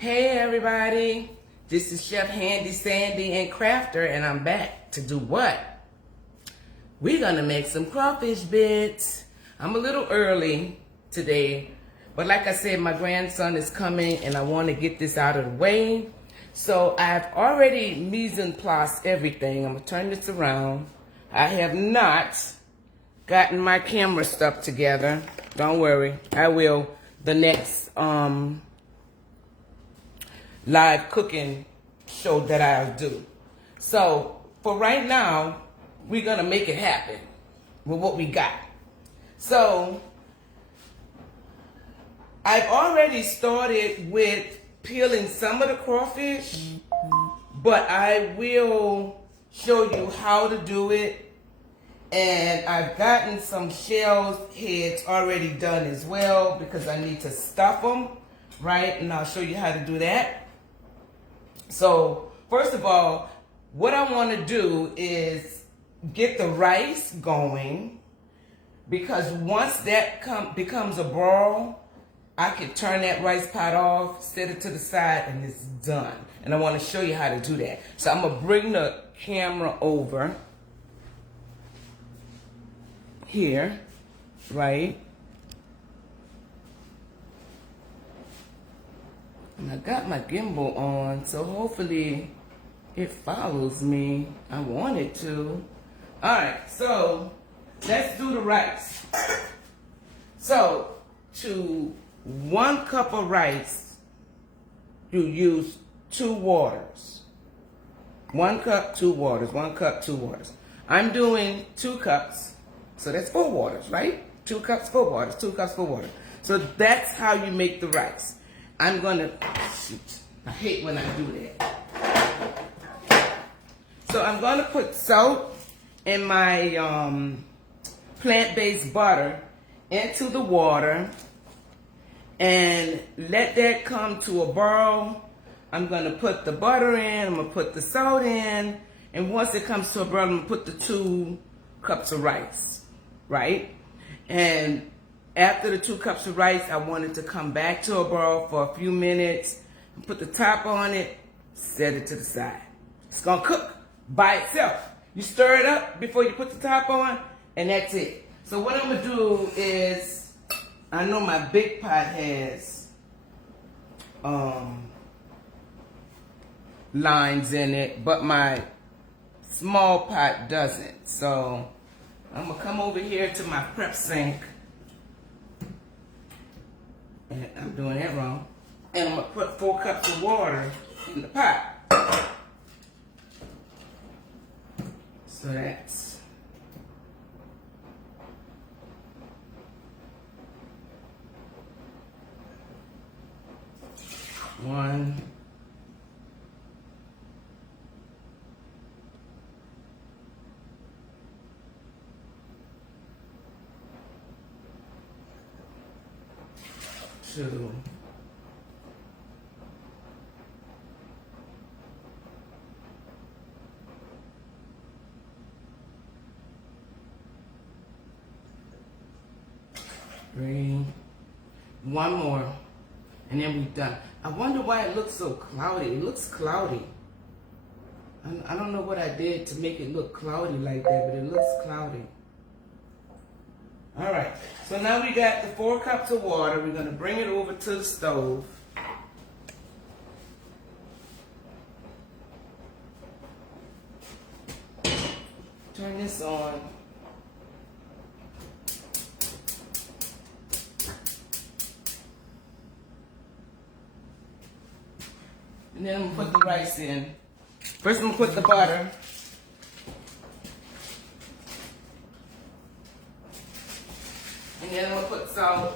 Hey everybody, this is Chef Handy Sandy and Crafter, and I'm back to do what? We're gonna make some crawfish bits. I'm a little early today, but like I said, my grandson is coming and I want to get this out of the way. So I've already mise en place everything. I'm gonna turn this around. I have not gotten my camera stuff together. Don't worry, I will the next live cooking show that I'll do. So for right now, we're gonna make it happen with what we got. So I've already started with peeling some of the crawfish, but I will show you how to do it. And I've gotten some shell heads already done as well because I need to stuff them, right? And I'll show you how to do that. So first of all, what I want to do is get the rice going, because once that becomes a ball, I can turn that rice pot off, set it to the side, and it's done. And I want to show you how to do that. So I'm going to bring the camera over here, right? And I got my gimbal on, so hopefully it follows me. I want it to. All right, so let's do the rice. So to 1 cup of rice, you use 2 waters. 1 cup, 2 waters, 1 cup, 2 waters. I'm doing 2 cups, so that's 4 waters, right? 2 cups, 4 waters, 2 cups, 4 waters. So that's how you make the rice. I'm gonna, shoot, I hate when I do that. So I'm gonna put salt and my plant-based butter into the water and let that come to a boil. I'm gonna put the butter in, I'm gonna put the salt in, and once it comes to a boil, I'm gonna put the 2 cups of rice, right? And after the 2 cups of rice, I want it to come back to a boil for a few minutes, put the top on it, set it to the side. It's gonna cook by itself. You stir it up before you put the top on, and that's it. So what I'm gonna do is, I know my big pot has lines in it, but my small pot doesn't. So I'm gonna come over here to my prep sink, and I'm doing that wrong. And I'm gonna put 4 cups of water in the pot. So that's 1. 2. 3. 1 more, and then we're done. I wonder why it looks so cloudy. It looks cloudy. I don't know what I did to make it look cloudy like that, but it looks cloudy. All right, so now we got the 4 cups of water. We're gonna bring it over to the stove. Turn this on. And then I'm gonna put the rice in. First I'm gonna put the butter. And then I'm gonna put salt.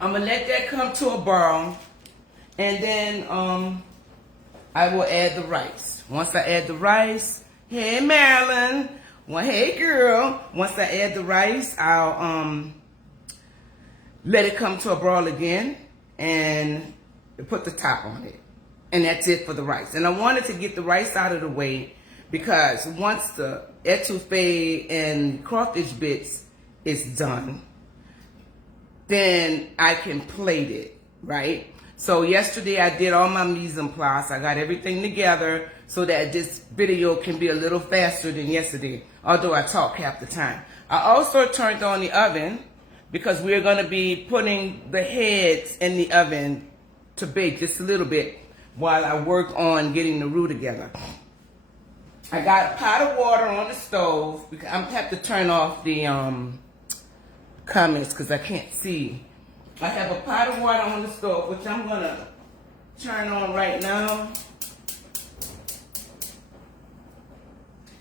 I'm gonna let that come to a boil, and then I will add the rice. Once I add the rice, hey Marilyn, well hey girl. Once I add the rice, I'll let it come to a boil again and put the top on it. And that's it for the rice. And I wanted to get the rice out of the way because once the etouffee and crawfish bits is done, then I can plate it, right? So yesterday I did all my mise en place. I got everything together so that this video can be a little faster than yesterday, although I talk half the time. I also turned on the oven because we're going to be putting the heads in the oven to bake just a little bit while I work on getting the roux together. I got a pot of water on the stove. I'm going to have to turn off the comments because I can't see. I have a pot of water on the stove, which I'm going to turn on right now.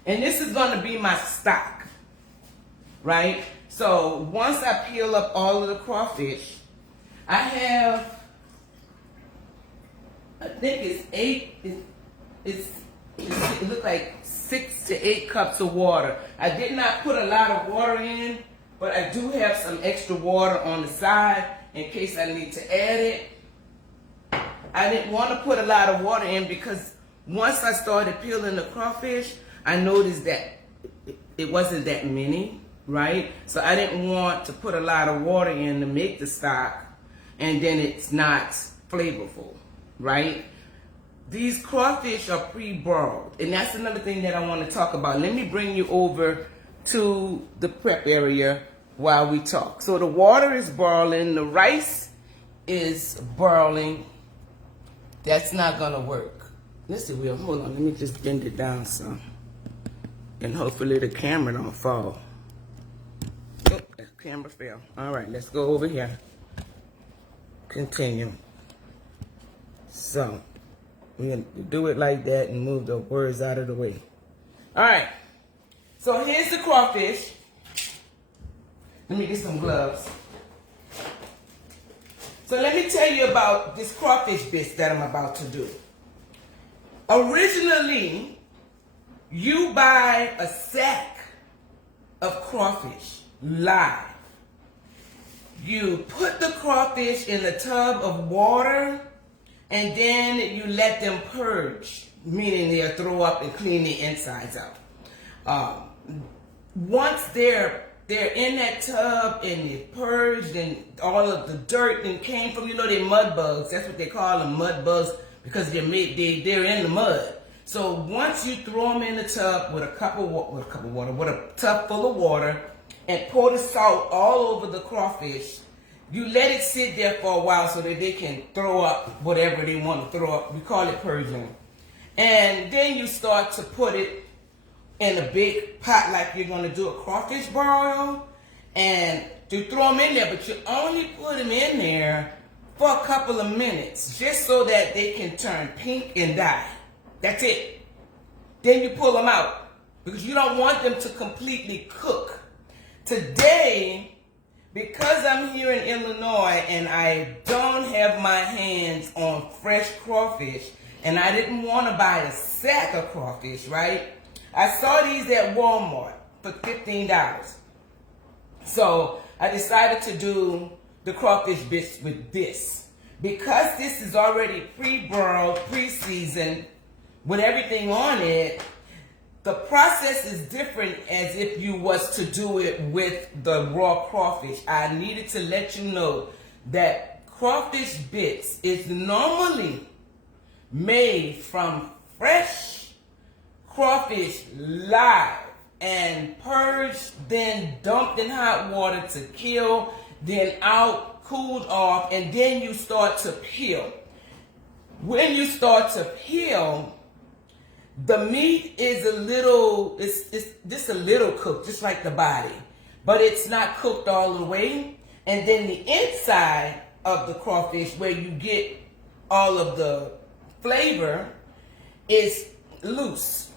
And this is going to be my stock, right? So once I peel up all of the crawfish, I have, I think it's 8, it looks like 6 to 8 cups of water. I did not put a lot of water in, but I do have some extra water on the side in case I need to add it. I didn't want to put a lot of water in because once I started peeling the crawfish, I noticed that it wasn't that many, right? So I didn't want to put a lot of water in to make the stock and then it's not flavorful, right? These crawfish are pre-boiled, and that's another thing that I want to talk about. Let me bring you over to the prep area while we talk. So the water is boiling, the rice is boiling. That's not gonna work. Let's see, hold on, let me just bend it down some. And hopefully the camera don't fall. Oh, the camera fell. All right, let's go over here. Continue. So, we're gonna do it like that and move the words out of the way. All right, so here's the crawfish. Let me get some gloves. So let me tell you about this crawfish bisque that I'm about to do. Originally, you buy a sack of crawfish live. You put the crawfish in a tub of water and then you let them purge, meaning they'll throw up and clean the insides out. Once they're in that tub and they're purged and all of the dirt and came from, they're mud bugs. That's what they call them, mud bugs, because they're in the mud. So once you throw them in the tub with a tub full of water and pour the salt all over the crawfish, you let it sit there for a while so that they can throw up whatever they want to throw up. We call it purging. And then you start to put it in a big pot like you're going to do a crawfish broil. And you throw them in there, but you only put them in there for a couple of minutes just so that they can turn pink and die. That's it. Then you pull them out because you don't want them to completely cook. Today, because I'm here in Illinois and I don't have my hands on fresh crawfish and I didn't want to buy a sack of crawfish, right? I saw these at Walmart for $15. So I decided to do the crawfish bisque with this. Because this is already pre-broiled, pre-seasoned, with everything on it, the process is different as if you was to do it with the raw crawfish. I needed to let you know that crawfish bits is normally made from fresh crawfish live and purged, then dumped in hot water to kill, then out, cooled off, and then you start to peel. When you start to peel, the meat is it's just a little cooked, just like the body, but it's not cooked all the way. And then the inside of the crawfish, where you get all of the flavor, is loose,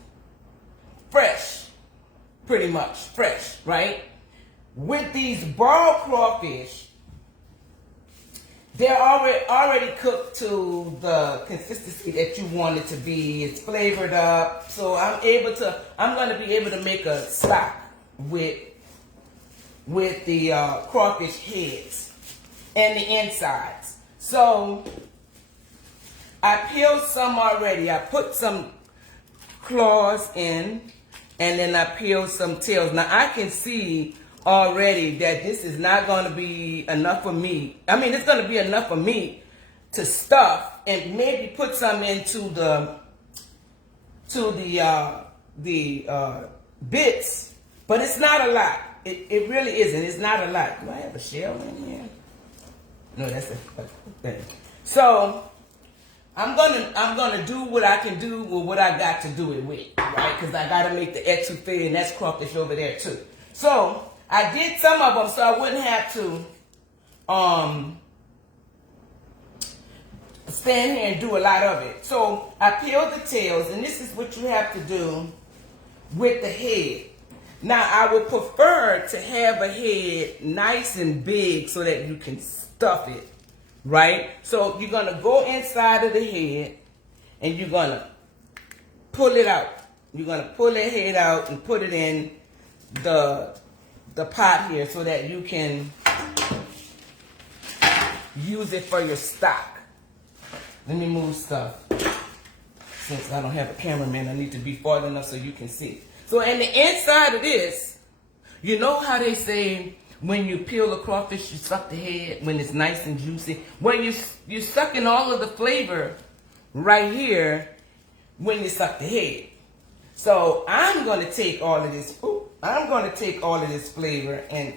fresh, pretty much fresh, right? With these broiled crawfish, they're already cooked to the consistency that you want it to be. It's flavored up. So I'm going to be able to make a stock with the crawfish heads and the insides. So I peeled some already. I put some claws in, and then I peeled some tails. Now I can see already that this is not going to be enough for meat. I mean, it's going to be enough for meat to stuff and maybe put some into the bits, but it's not a lot. It really isn't. It's not a lot. Do I have a shell in here? No, that's a thing. So I'm gonna do what I can do with what I got to do it with, right? Because I gotta make the etouffee, and that's crawfish over there too. So I did some of them so I wouldn't have to stand here and do a lot of it. So I peeled the tails, and this is what you have to do with the head. Now I would prefer to have a head nice and big so that you can stuff it, right? So you're gonna go inside of the head and you're gonna pull it out. You're gonna pull the head out and put it in the pot here so that you can use it for your stock. Let me move stuff. Since I don't have a cameraman, I need to be far enough so you can see. So in the inside of this, you know how they say when you peel a crawfish, you suck the head when it's nice and juicy? Well, you're sucking all of the flavor right here when you suck the head. So I'm going to take all of this, flavor and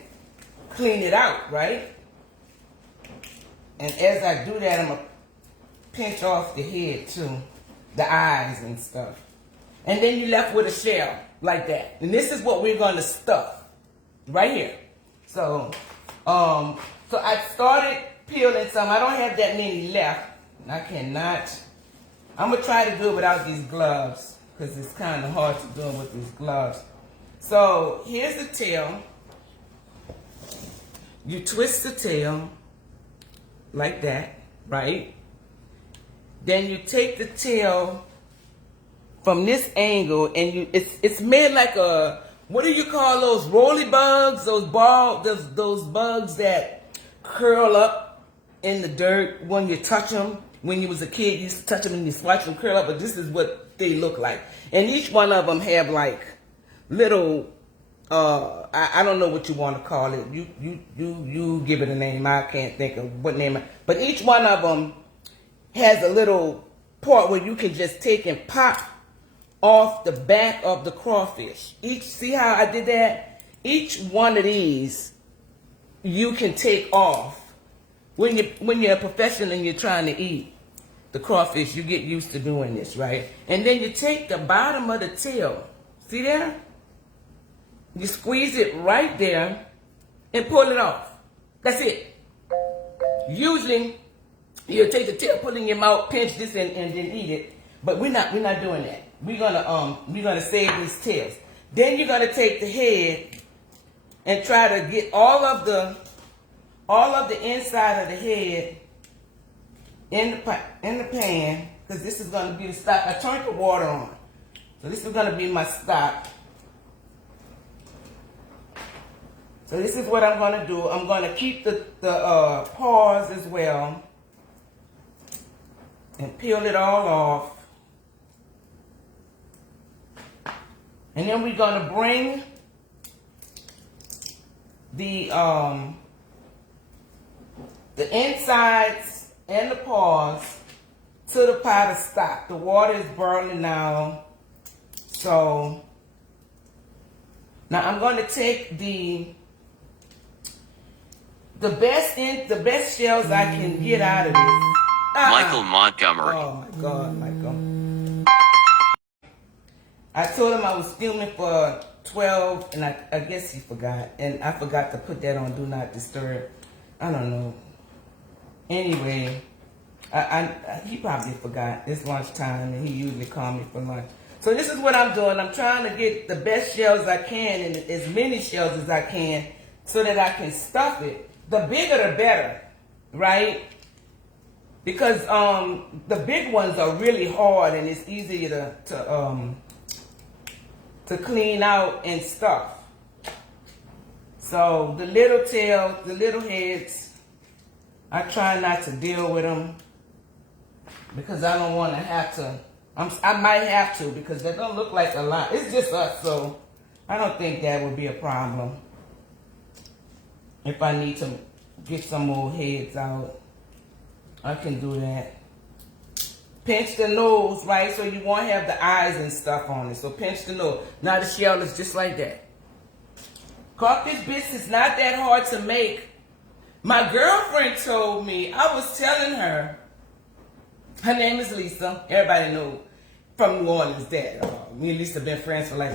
clean it out, right? And as I do that, I'm going to pinch off the head too, the eyes and stuff. And then you're left with a shell like that. And this is what we're going to stuff right here. So, so I started peeling some. I don't have that many left. I cannot. I'm going to try to do it without these gloves because it's kind of hard to do it with these gloves. So here's the tail. You twist the tail like that, right? Then you take the tail from this angle, and it's made like a, what do you call those roly bugs? Those bugs that curl up in the dirt when you touch them. When you was a kid, you used to touch them and you watch them curl up. But this is what they look like, and each one of them have like little. I don't know what you want to call it. You give it a name. I can't think of what name. But each one of them has a little part where you can just take and pop off the back of the crawfish. See how I did that? Each one of these you can take off. When you're a professional and you're trying to eat the crawfish, you get used to doing this, right? And then you take the bottom of the tail. See there? You squeeze it right there and pull it off. That's it. Usually you take the tail, put it in your mouth, pinch this and then eat it. But we're not doing that. We're gonna save these tails. Then you're gonna take the head and try to get all of the inside of the head in the pan, because this is gonna be the stock. I turned the water on, so this is gonna be my stock. So this is what I'm gonna do. I'm gonna keep the paws as well and peel it all off. And then we're gonna bring the insides and the paws to the pot of stock. The water is boiling now. So now I'm gonna take the best shells I can get out of this. Michael Montgomery. Oh my God, Michael. I told him I was filming for 12, and I guess he forgot. And I forgot to put that on Do Not Disturb. I don't know. Anyway, he probably forgot. It's lunchtime, and he usually calls me for lunch. So this is what I'm doing. I'm trying to get the best shells I can and as many shells as I can so that I can stuff it. The bigger the better, right? Because the big ones are really hard and it's easier to clean out and stuff. So the little tails, the little heads, I try not to deal with them. because I don't want to have to. I might have to because that don't look like a lot. It's just us, so I don't think that would be a problem. If I need to get some more heads out, I can do that. Pinch the nose, right? So you won't have the eyes and stuff on it. So pinch the nose. Now the shell is just like that. Crawfish bisque is not that hard to make. My girlfriend told me, I was telling her, her name is Lisa. Everybody knows from New Orleans that me and Lisa been friends for like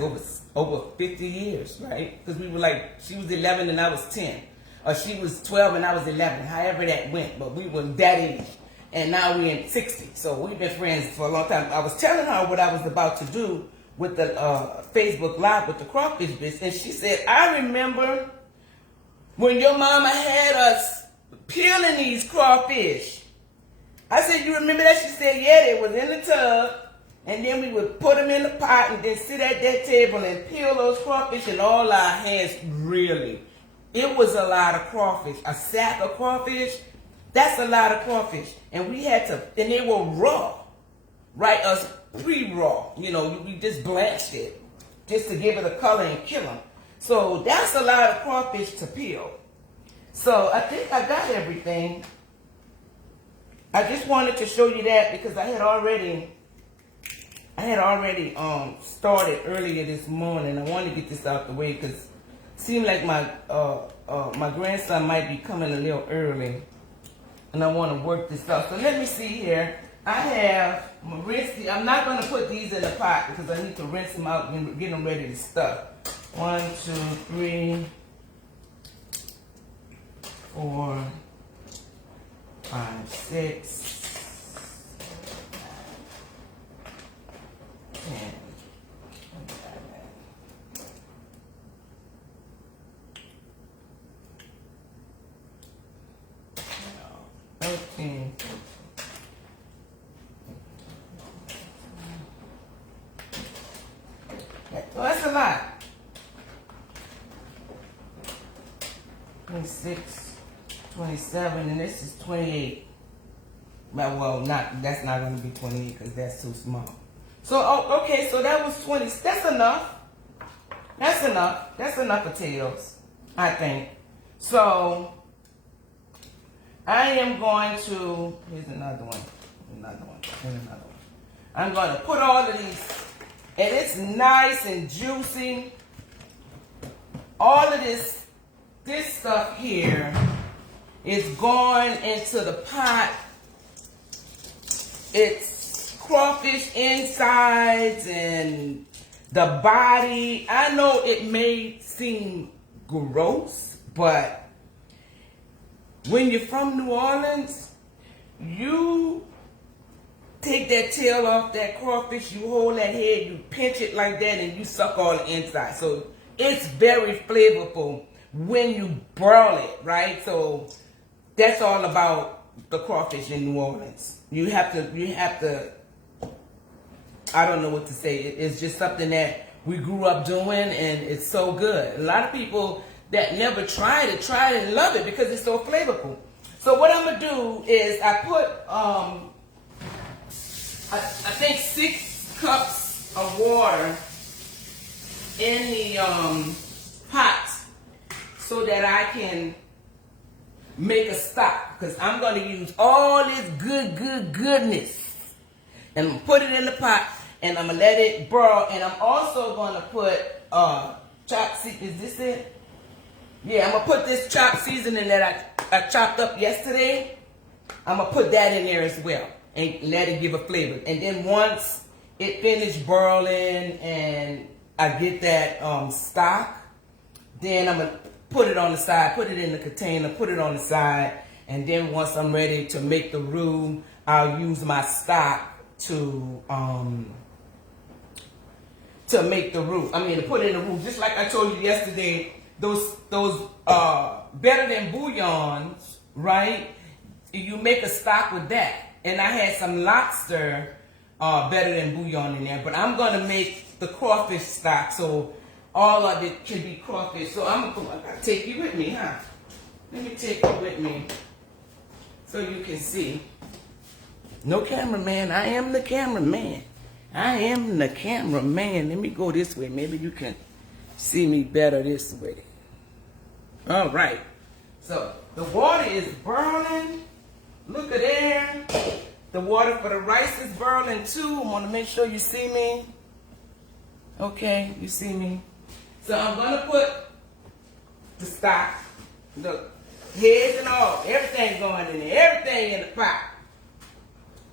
over 50 years, right? Because we were like, she was 11 and I was 10. Or she was 12 and I was 11, however that went. But we were that age. And now we're in 60. So we've been friends for a long time. I was telling her what I was about to do with the Facebook Live with the crawfish bisque. And she said, I remember when your mama had us peeling these crawfish. I said, you remember that? She said, yeah, they was in the tub. And then we would put them in the pot and then sit at that table and peel those crawfish in all our hands. Really. It was a lot of crawfish. A sack of crawfish. That's a lot of crawfish. And we had to, and they were raw. Right? Us pre-raw. You know, we just blanched it. Just to give it a color and kill them. So that's a lot of crawfish to peel. So I think I got everything. I just wanted to show you that because I had already started earlier this morning. I wanted to get this out the way because it seemed like my grandson might be coming a little early. And I want to work this out. So let me see here. I have my rinse. I'm not going to put these in the pot because I need to rinse them out and get them ready to stuff. 1, 2, 3, 4, 5, 6, 10, 13. So that's a lot. 26, 27, and this is 28. Well, that's not going to be 28 because that's too small. So, okay, so that was 20. That's enough. That's enough. That's enough potatoes, I think. So, I am going to, here's another one. Here's another one. I'm going to put all of these, and it's nice and juicy. All of this stuff here is going into the pot. It's crawfish insides and the body. I know it may seem gross, but when you're from New Orleans, you take that tail off that crawfish, you hold that head, you pinch it like that, and you suck all the inside. So it's very flavorful when you broil it, right? So that's all about the crawfish in New Orleans. You have to, I don't know what to say. It's just something that we grew up doing, and it's so good. A lot of people that never tried it and love it because it's so flavorful. So what I'm gonna do is I put, I think 6 cups of water in the pot so that I can make a stock, because I'm going to use all this goodness and put it in the pot, and I'm going to let it broil, and I'm also going to put chopped seasoning. Is this it? Yeah, I'm going to put this chopped seasoning that I chopped up yesterday. I'm going to put that in there as well and let it give a flavor. And then once it finished boiling and I get that stock, then I'm going to put it on the side, put it in the container, put it on the side, and then once I'm ready to make the roux, I'll use my stock to make the roux. To put in the roux. Just like I told you yesterday, those better than bouillons, right? You make a stock with that. And I had some lobster better than bouillon in there, but I'm gonna make the crawfish stock, so all of it can be crawfish. So I gotta take you with me, huh? Let me take you with me so you can see. No cameraman. I am the cameraman. I am the cameraman. Let me go this way. Maybe you can see me better this way. All right. So the water is boiling. Look at there. The water for the rice is boiling too. I want to make sure you see me. Okay, you see me. So I'm going to put the stock, the heads and all, everything going in there, everything in the pot.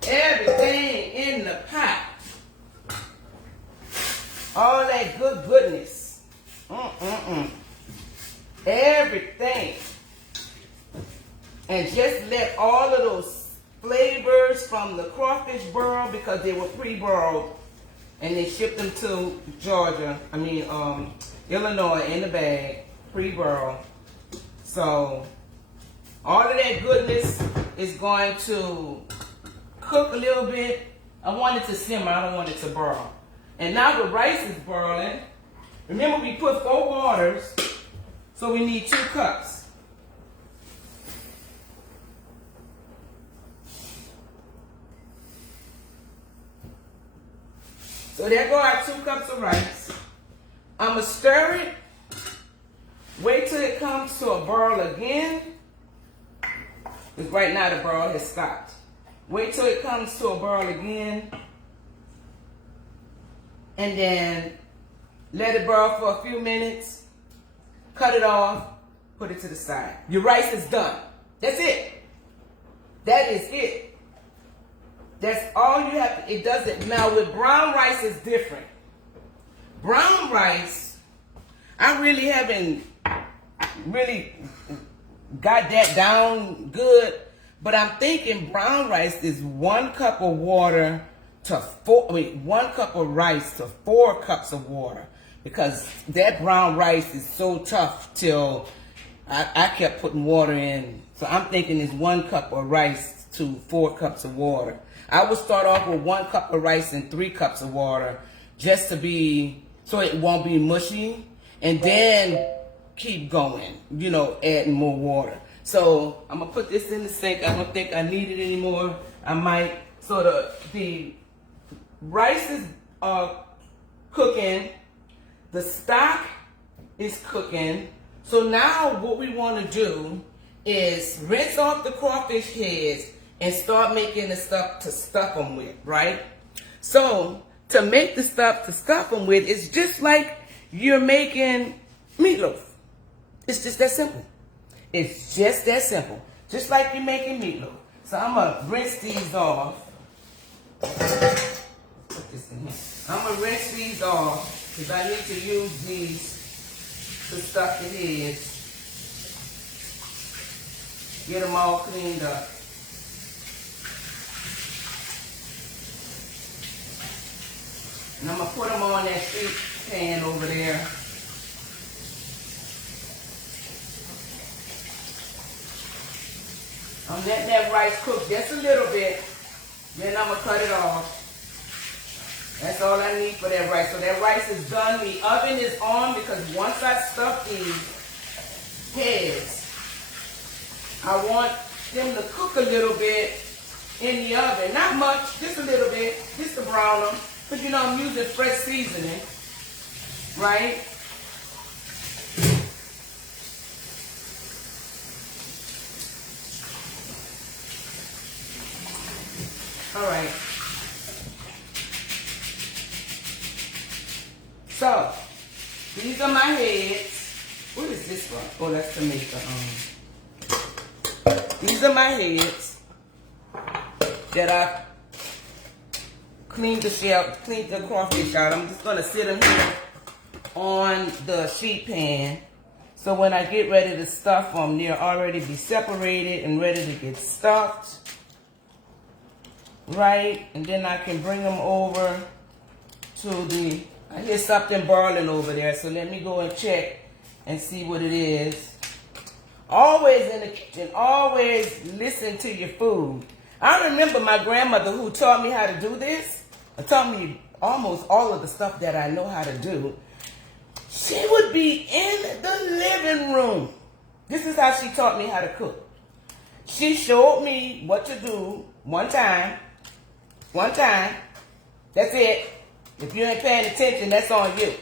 Everything in the pot. All that good goodness. Everything. And just let all of those flavors from the crawfish boil, because they were pre-boiled and they shipped them to Illinois in the bag, pre-boiled. So all of that goodness is going to cook a little bit. I want it to simmer, I don't want it to boil. And now the rice is boiling. Remember, we put 4 waters, so we need 2 cups. So there go our 2 cups of rice. I'm going to stir it. Wait till it comes to a boil again. Because right now the boil has stopped. Wait till it comes to a boil again. And then let it boil for a few minutes. Cut it off. Put it to the side. Your rice is done. That's it. That is it. That's all you have to, it doesn't, now with brown rice is different. Brown rice, I really haven't got that down good, but I'm thinking brown rice is 1 cup of water to 1 cup of rice to 4 cups of water, because that brown rice is so tough till I kept putting water in. So I'm thinking it's 1 cup of rice to 4 cups of water. I would start off with 1 cup of rice and 3 cups of water, just to be, so it won't be mushy, and then keep going, you know, adding more water. So I'm gonna put this in the sink. I don't think I need it anymore. I might. So the rice is cooking, the stock is cooking. So now what we want to do is rinse off the crawfish heads and start making the stuff to stuff them with, right? So to make the stuff to stuff them with, it's just like you're making meatloaf. It's just that simple. It's just that simple. Just like you're making meatloaf. So I'm gonna rinse these off. Put this in here. I'm gonna rinse these off because I need to use these to stuff the heads. Get them all cleaned up. And I'm going to put them on that sheet pan over there. I'm letting that rice cook just a little bit. Then I'm going to cut it off. That's all I need for that rice. So that rice is done. The oven is on because once I stuff these heads, I want them to cook a little bit in the oven. Not much, just a little bit, just to brown them. Because, you know, I'm using fresh seasoning, right? All right. So, these are my heads. What is this from? Oh, that's to make the, these are my heads that I cleaned the shell, cleaned the crawfish out. I'm just gonna sit them here on the sheet pan. So when I get ready to stuff them, they'll already be separated and ready to get stuffed. Right? And then I can bring them over to the, I hear something boiling over there. So let me go and check and see what it is. Always in the kitchen, always listen to your food. I remember my grandmother who taught me how to do this. Taught me almost all of the stuff that I know how to do. She would be in the living room. This is how she taught me how to cook. She showed me what to do one time. One time. That's it. If you ain't paying attention, that's on you.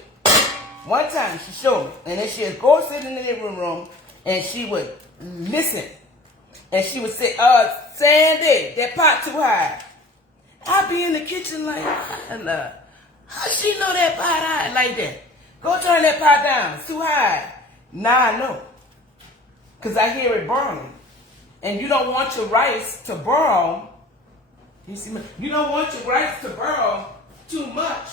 One time she showed me. And then she'd go sit in the living room and she would listen. And she would say, Sandy, that pot too high. I'd be in the kitchen like, how she know that pot high like that? Go turn that pot down. It's too high. Now I know. Because I hear it burning. And you don't want your rice to burn. You don't want your rice to burn too much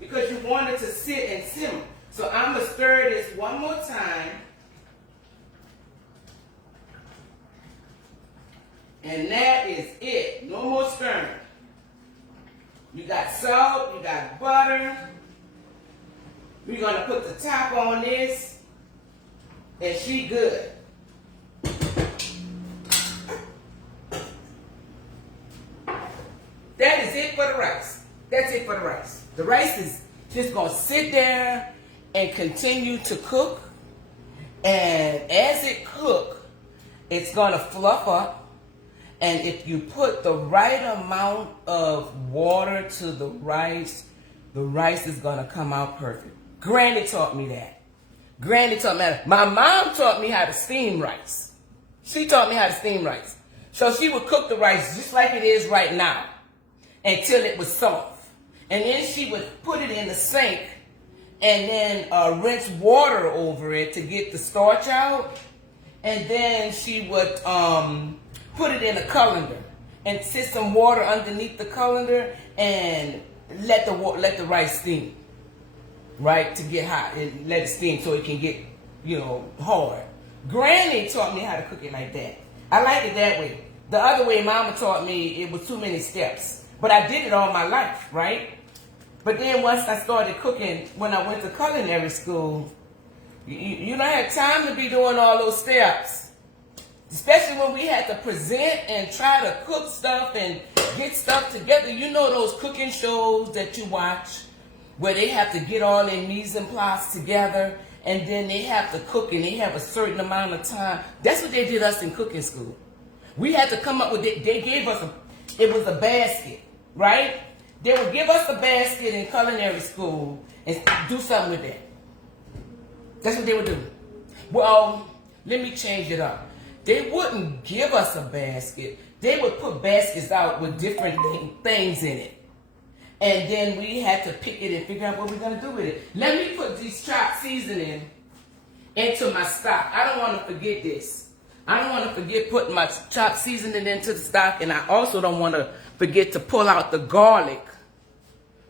because you want it to sit and simmer. So I'm going to stir this one more time. And that is it. No more stirring. You got salt, you got butter. We're going to put the top on this. And she good. That is it for the rice. That's it for the rice. The rice is just going to sit there and continue to cook. And as it cooks, it's going to fluff up. And if you put the right amount of water to the rice is going to come out perfect. Granny taught me that. Granny taught me that. My mom taught me how to steam rice. She taught me how to steam rice. So she would cook the rice just like it is right now until it was soft. And then she would put it in the sink and then rinse water over it to get the starch out. And then she would put it in a colander and sit some water underneath the colander and let the rice steam, right, to get hot, and let it steam so it can get, hard. Granny taught me how to cook it like that. I like it that way. The other way Mama taught me, it was too many steps. But I did it all my life, right? But then once I started cooking, when I went to culinary school, you don't have time to be doing all those steps. Especially when we had to present and try to cook stuff and get stuff together. You know those cooking shows that you watch where they have to get all their mise en place together and then they have to cook and they have a certain amount of time. That's what they did us in cooking school. We had to come up with it. They gave us it was a basket, right? They would give us a basket in culinary school and do something with that. That's what they would do. Well, let me change it up. They wouldn't give us a basket. They would put baskets out with different things in it. And then we had to pick it and figure out what we're going to do with it. Let me put these chopped seasoning into my stock. I don't want to forget this. I don't want to forget putting my chopped seasoning into the stock. And I also don't want to forget to pull out the garlic,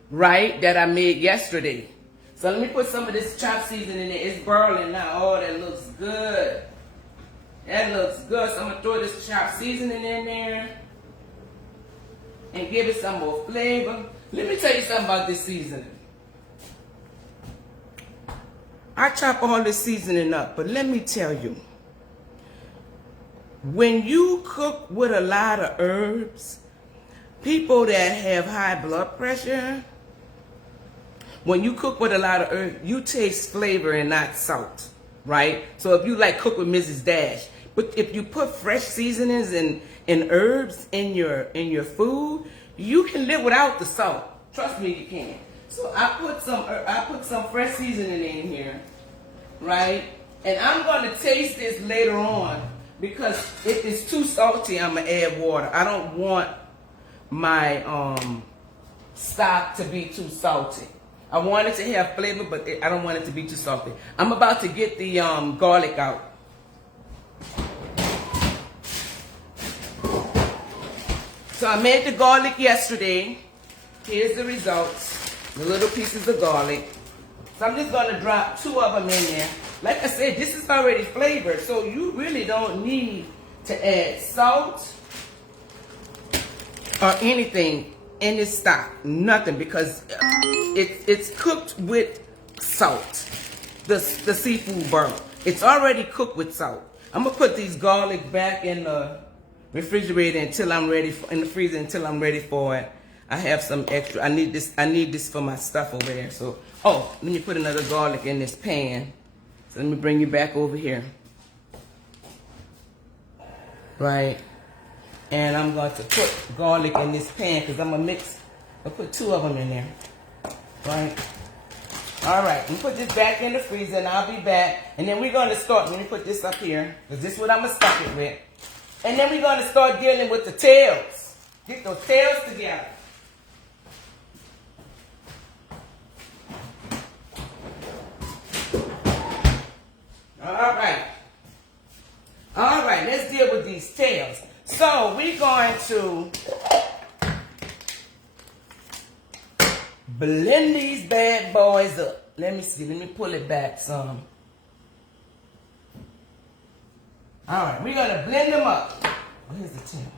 right, that I made yesterday. So let me put some of this chopped seasoning in there. It's boiling now. Oh, that looks good. That looks good. So I'm going to throw this chopped seasoning in there and give it some more flavor. Let me tell you something about this seasoning. I chop all this seasoning up, but let me tell you, when you cook with a lot of herbs, people that have high blood pressure, when you cook with a lot of herbs, you taste flavor and not salt, right? So if you like cook with Mrs. Dash, but if you put fresh seasonings and herbs in your food, you can live without the salt. Trust me, you can. So I put some fresh seasoning in here, right? And I'm going to taste this later on because if it's too salty, I'm gonna add water. I don't want my stock to be too salty. I want it to have flavor, but I don't want it to be too salty. I'm about to get the garlic out. So I made the garlic yesterday. Here's the results. The little pieces of garlic. So I'm just going to drop 2 of them in there. Like I said, this is already flavored, so you really don't need to add salt or anything in this stock. Nothing, because it's cooked with salt. The seafood burn. It's already cooked with salt. I'm going to put these garlic back in the refrigerator until I'm ready in the freezer until I'm ready for it. I have some extra. I need this for my stuff over there. So, let me put another garlic in this pan. So let me bring you back over here. Right. And I'm going to put garlic in this pan because I'm going to I'll put 2 of them in there. Right? All right, I'm put this back in the freezer and I'll be back. And then we're going to start, let me put this up here because this is what I'm going to stuff it with. And then we're going to start dealing with the tails. Get those tails together. All right, let's deal with these tails. So we're going to blend these bad boys up. Let me see, let me pull it back some. All right, we're going to blend them up. Where's the tail?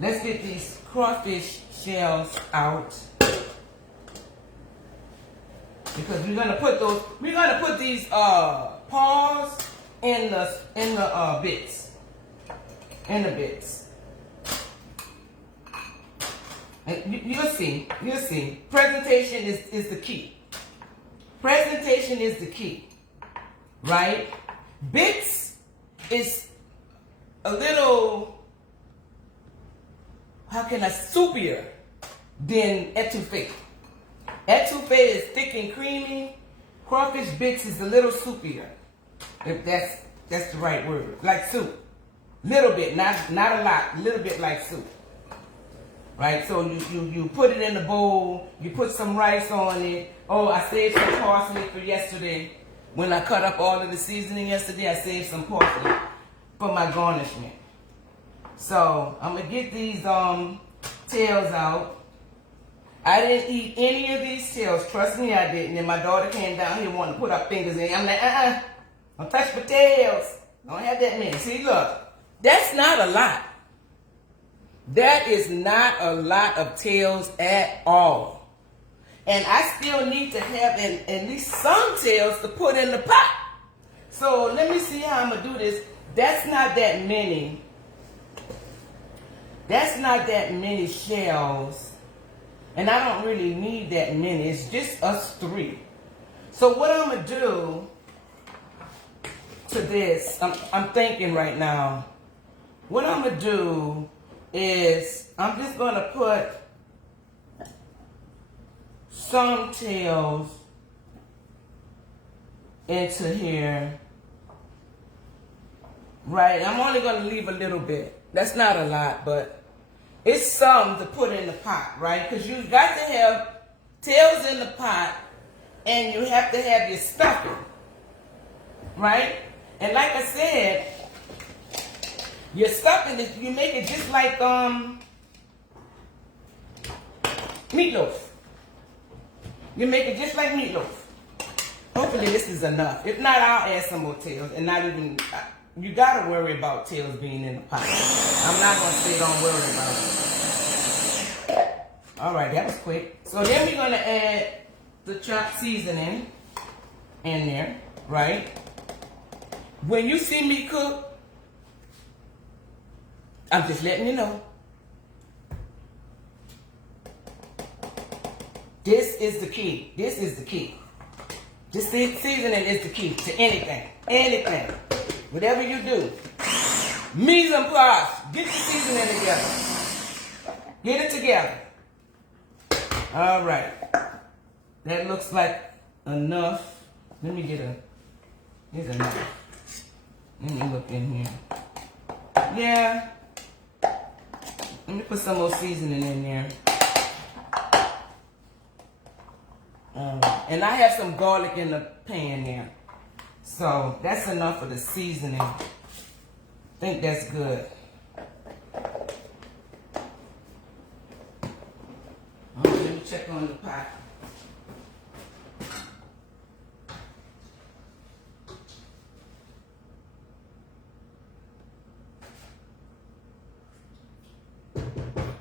Let's get these crawfish shells out. Because we're gonna put these paws in the bits. And you'll see. Presentation is the key. Presentation is the key. Right? Bits is a little, soupier than etouffee. Etouffee is thick and creamy. Crawfish bits is a little soupier, if that's the right word. Like soup. Little bit, not a lot. A little bit like soup. Right? So you put it in the bowl. You put some rice on it. Oh, I saved some parsley for yesterday. When I cut up all of the seasoning yesterday, I saved some parsley for my garnishment. So I'm gonna get these tails out. I didn't eat any of these tails. Trust me, I didn't. And my daughter came down here wanting to put her fingers in. I'm like, don't touch my tails. Don't have that many. See, look, that's not a lot. That is not a lot of tails at all. And I still need to have at least some tails to put in the pot. So let me see how I'm going to do this. That's not that many. That's not that many shells. And I don't really need that many. It's just us 3. So what I'm going to do to this, I'm thinking right now, what I'm going to do is I'm just going to put some tails into here. Right? I'm only going to leave a little bit. That's not a lot, but it's some to put in the pot, right? Because you've got to have tails in the pot and you have to have your stuffing, right? And like I said, your stuffing is, you make it just like meatloaf. You make it just like meatloaf. Hopefully this is enough. If not, I'll add some more tails and not even... You gotta worry about tails being in the pot. I'm not gonna say don't worry about it. All right, that was quick. So then we're gonna add the chopped seasoning in there, right? When you see me cook, I'm just letting you know. This is the key. This is the key. This seasoning is the key to anything. Anything. Whatever you do. Mise en place. Get the seasoning together. Get it together. All right. That looks like enough. Let me get here's enough. Let me look in here. Yeah. Let me put some more seasoning in there. And I have some garlic in the pan there. So that's enough of the seasoning. I think that's good. Let me check on the pot.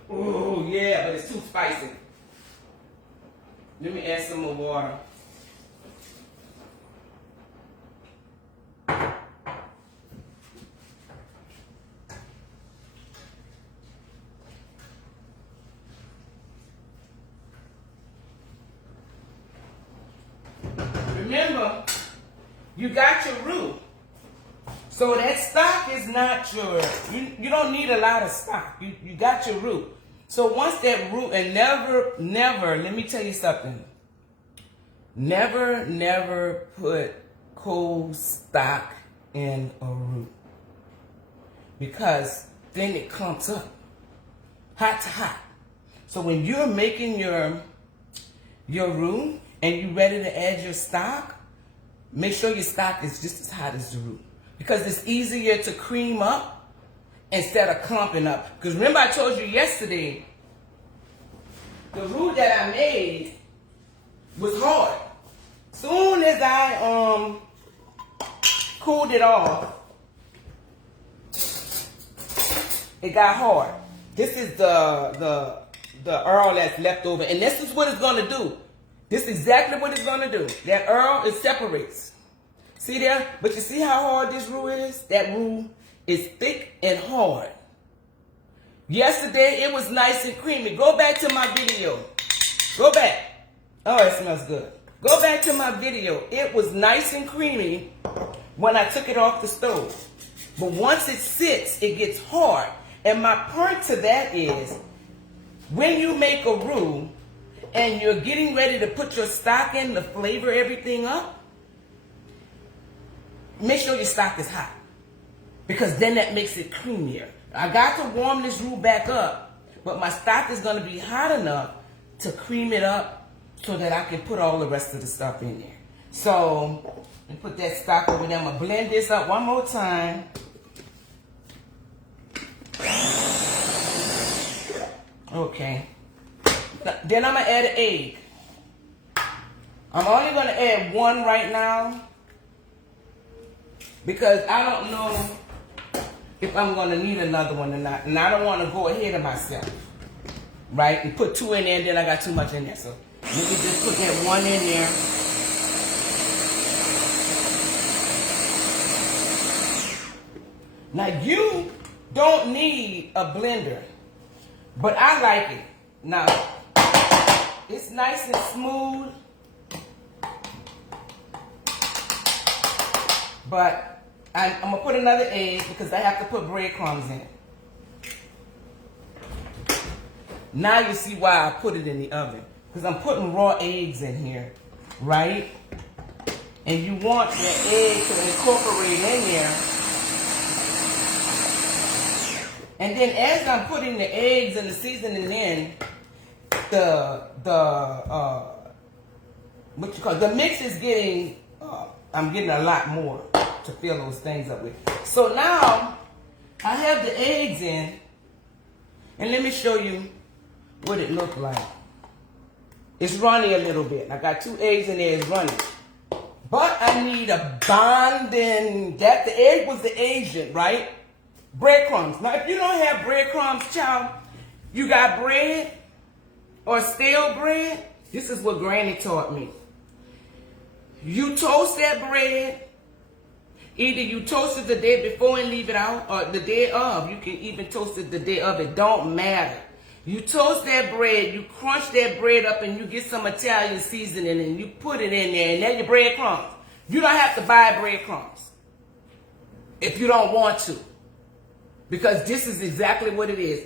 Oh yeah, but it's too spicy. Let me add some more water. Remember, you got your roux. So that stock is not you don't need a lot of stock. You got your roux. So once that roux, and never, let me tell you something. Never put cold stock in a roux. Because then it clumps up. Hot to hot. So when you're making your roux and you're ready to add your stock, make sure your stock is just as hot as the roux. Because it's easier to cream up instead of clumping up. Because remember I told you yesterday, the roux that I made was hard. Soon as I cooled it off, it got hard. This is the Earl that's left over. And this is what it's going to do. This is exactly what it's going to do. That Earl, it separates. See there? But you see how hard this roux is? That roux is thick and hard. Yesterday, it was nice and creamy. Go back to my video. Go back. Oh, it smells good. Go back to my video. It was nice and creamy when I took it off the stove. But once it sits, it gets hard. And my point to that is, when you make a roux and you're getting ready to put your stock in to flavor everything up, make sure your stock is hot. Because then that makes it creamier. I got to warm this roux back up, but my stock is going to be hot enough to cream it up so that I can put all the rest of the stuff in there. So, let me put that stock over there. I'm going to blend this up one more time. Okay. Then I'm going to add an egg. I'm only going to add one right now because I don't know if I'm going to need another one or not. And I don't want to go ahead of myself. Right? And put two in there and then I got too much in there. So let me just put that one in there. Now you don't need a blender. But I like it. Now, it's nice and smooth. But I'm going to put another egg because I have to put breadcrumbs in it. Now you see why I put it in the oven. Because I'm putting raw eggs in here, right? And you want the egg to incorporate in there. And then as I'm putting the eggs and the seasoning in, the mix is getting, I'm getting a lot more to fill those things up with. So now, I have the eggs in, and let me show you what it looked like. It's runny a little bit. I got 2 eggs in there, it's runny. But I need a bonding, the egg was the agent, right? Breadcrumbs. Now, if you don't have breadcrumbs, child, you got bread or stale bread. This is what Granny taught me. You toast that bread. Either you toast it the day before and leave it out, or the day of. You can even toast it the day of. It don't matter. You toast that bread, you crunch that bread up, and you get some Italian seasoning, and you put it in there, and then your breadcrumbs. You don't have to buy breadcrumbs if you don't want to. Because this is exactly what it is.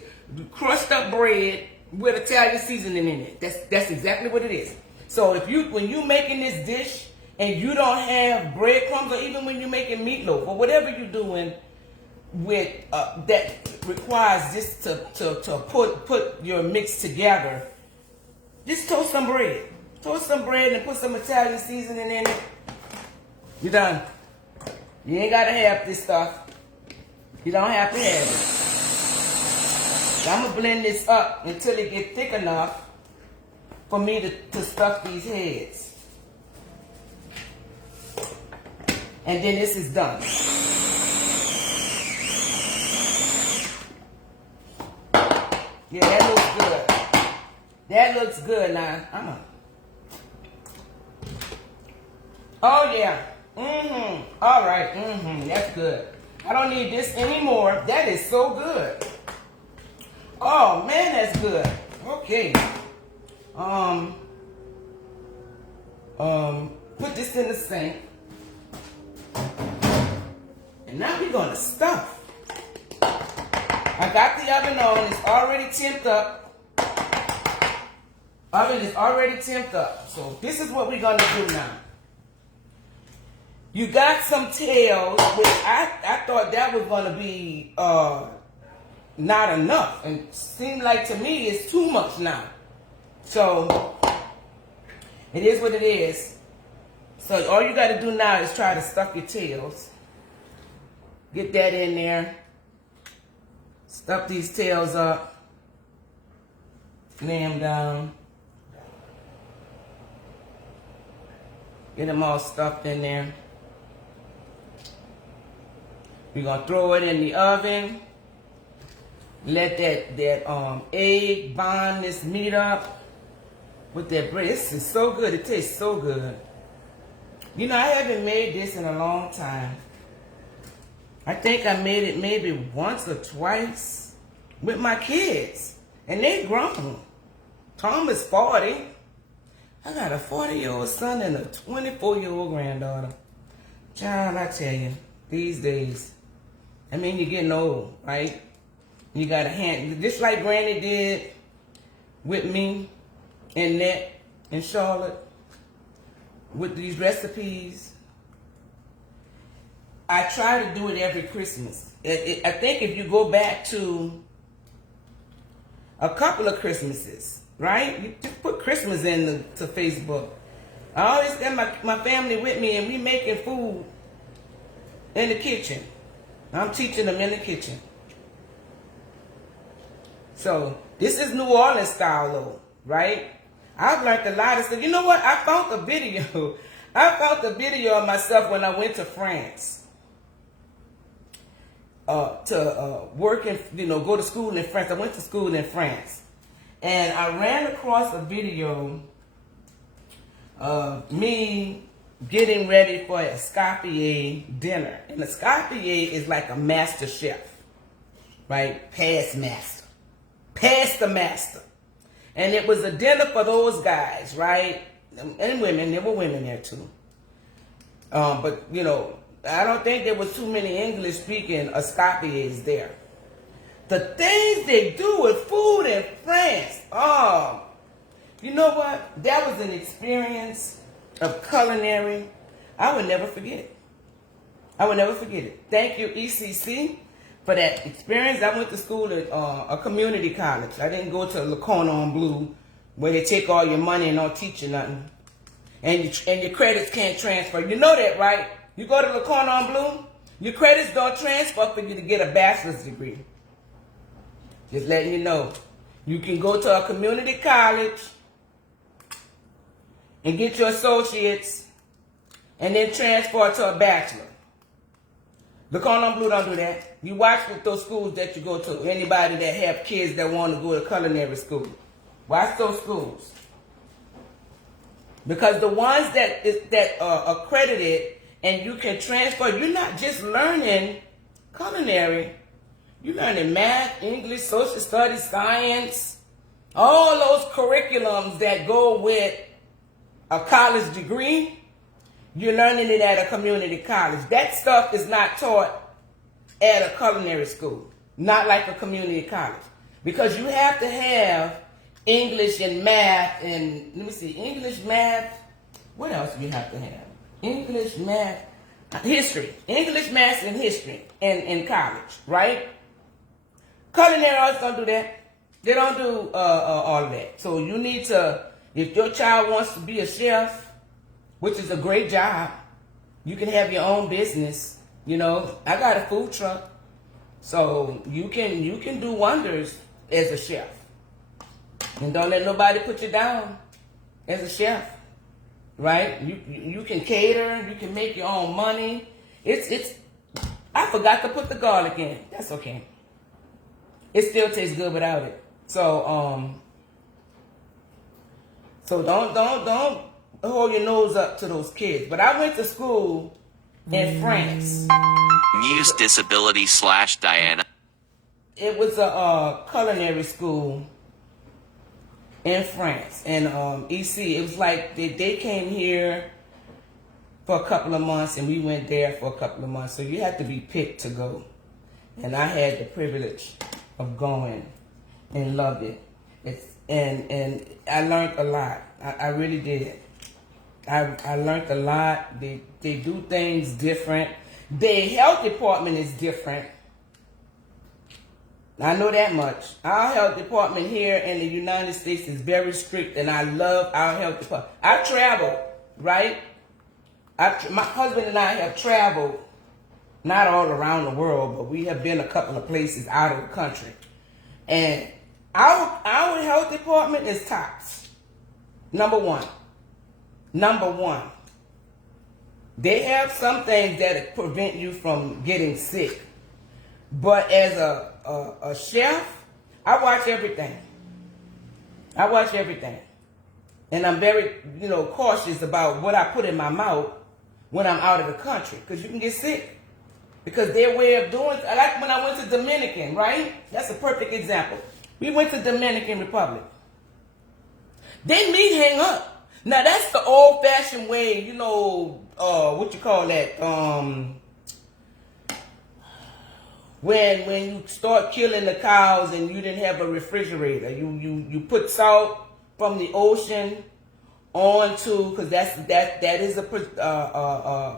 Crushed up bread with Italian seasoning in it. That's exactly what it is. So when you're making this dish and you don't have breadcrumbs, or even when you're making meatloaf or whatever you're doing with that requires this to put your mix together, just toast some bread. Toast some bread and put some Italian seasoning in it. You're done. You ain't gotta have this stuff. You don't have to have it. I'm going to blend this up until it gets thick enough for me to stuff these heads. And then this is done. Yeah, that looks good. That looks good now. Oh, yeah. All right. That's good. I don't need this anymore. That is so good. Oh man, that's good. Okay. Put this in the sink. And now we're gonna stuff. I got the oven on, it's already temped up. Oven is already temped up. So this is what we're gonna do now. You got some tails, which I thought that was gonna be not enough. And seemed like to me it's too much now. So it is what it is. So all you gotta do now is try to stuff your tails. Get that in there. Stuff these tails up. Lay them down. Get them all stuffed in there. We're gonna throw it in the oven. Let that egg bond this meat up with that bread. This is so good. It tastes so good. You know, I haven't made this in a long time. I think I made it maybe once or twice with my kids. And they grown. Tom is 40. I got a 40-year-old son and a 24-year-old granddaughter. Child, I tell you, these days, I mean, you're getting old, right? You got a hand, just like Granny did with me and Nat and Charlotte with these recipes. I try to do it every Christmas. I think if you go back to a couple of Christmases, right? You just put Christmas to Facebook. I always got my family with me and we making food in the kitchen. I'm teaching them in the kitchen. So this is New Orleans style though, right? I've learned a lot of stuff. You know what? I found a video. I found a video of myself when I went to France. To work in, go to school in France. I went to school in France. And I ran across a video of me getting ready for a escoffier dinner. And a escoffier is like a master chef, right? Past master. Past the master. And it was a dinner for those guys, right? And women. There were women there too. But, I don't think there was too many English-speaking escoffiers there. The things they do with food in France. You know what? That was an experience of culinary I would never forget. I would never forget it. Thank you, ECC, for that experience. I went to school at a community college. I didn't go to Le Cordon Bleu, where they take all your money and don't teach you nothing. And your credits can't transfer. You know that, right? You go to Le Cordon Bleu, your credits don't transfer for you to get a bachelor's degree. Just letting you know. You can go to a community college and get your associates and then transfer to a bachelor. Le Cordon Bleu don't do that. You watch with those schools that you go to. Anybody that have kids that want to go to culinary school. Watch those schools. Because the ones that are accredited and you can transfer, you're not just learning culinary. You're learning math, English, social studies, science, all those curriculums that go with a college degree. You're learning it at a community college. That stuff is not taught at a culinary school, not like a community college. Because you have to have English and math and, let me see, English, math, what else do you have to have? English, math, history. English, math, and history in college, right? Culinary arts don't do that. They don't do all of that. So you need to, if your child wants to be a chef, which is a great job, you can have your own business. I got a food truck. So you can do wonders as a chef. And don't let nobody put you down as a chef. Right? You can cater, you can make your own money. I forgot to put the garlic in. That's okay. It still tastes good without it. So don't hold your nose up to those kids. But I went to school in France. Muse disability / Diana. It was a culinary school in France. And EC, it was like they came here for a couple of months, and we went there for a couple of months. So you have to be picked to go. And I had the privilege of going and loved it. And I learned a lot. I really did. I learned a lot. They do things different. Their health department is different. I know that much. Our health department here in the United States is very strict, and I love our health department. I travel, right? My husband and I have traveled, not all around the world, but we have been a couple of places out of the country. And our health department is tops. Number one. They have some things that prevent you from getting sick. But as a chef, I watch everything. And I'm very, cautious about what I put in my mouth when I'm out of the country. Because you can get sick. Because their way of doing it, like when I went to Dominican, right? That's a perfect example. We went to Dominican Republic. They meat hang up. Now that's the old-fashioned way, what you call that? When you start killing the cows and you didn't have a refrigerator, you put salt from the ocean onto, because that is a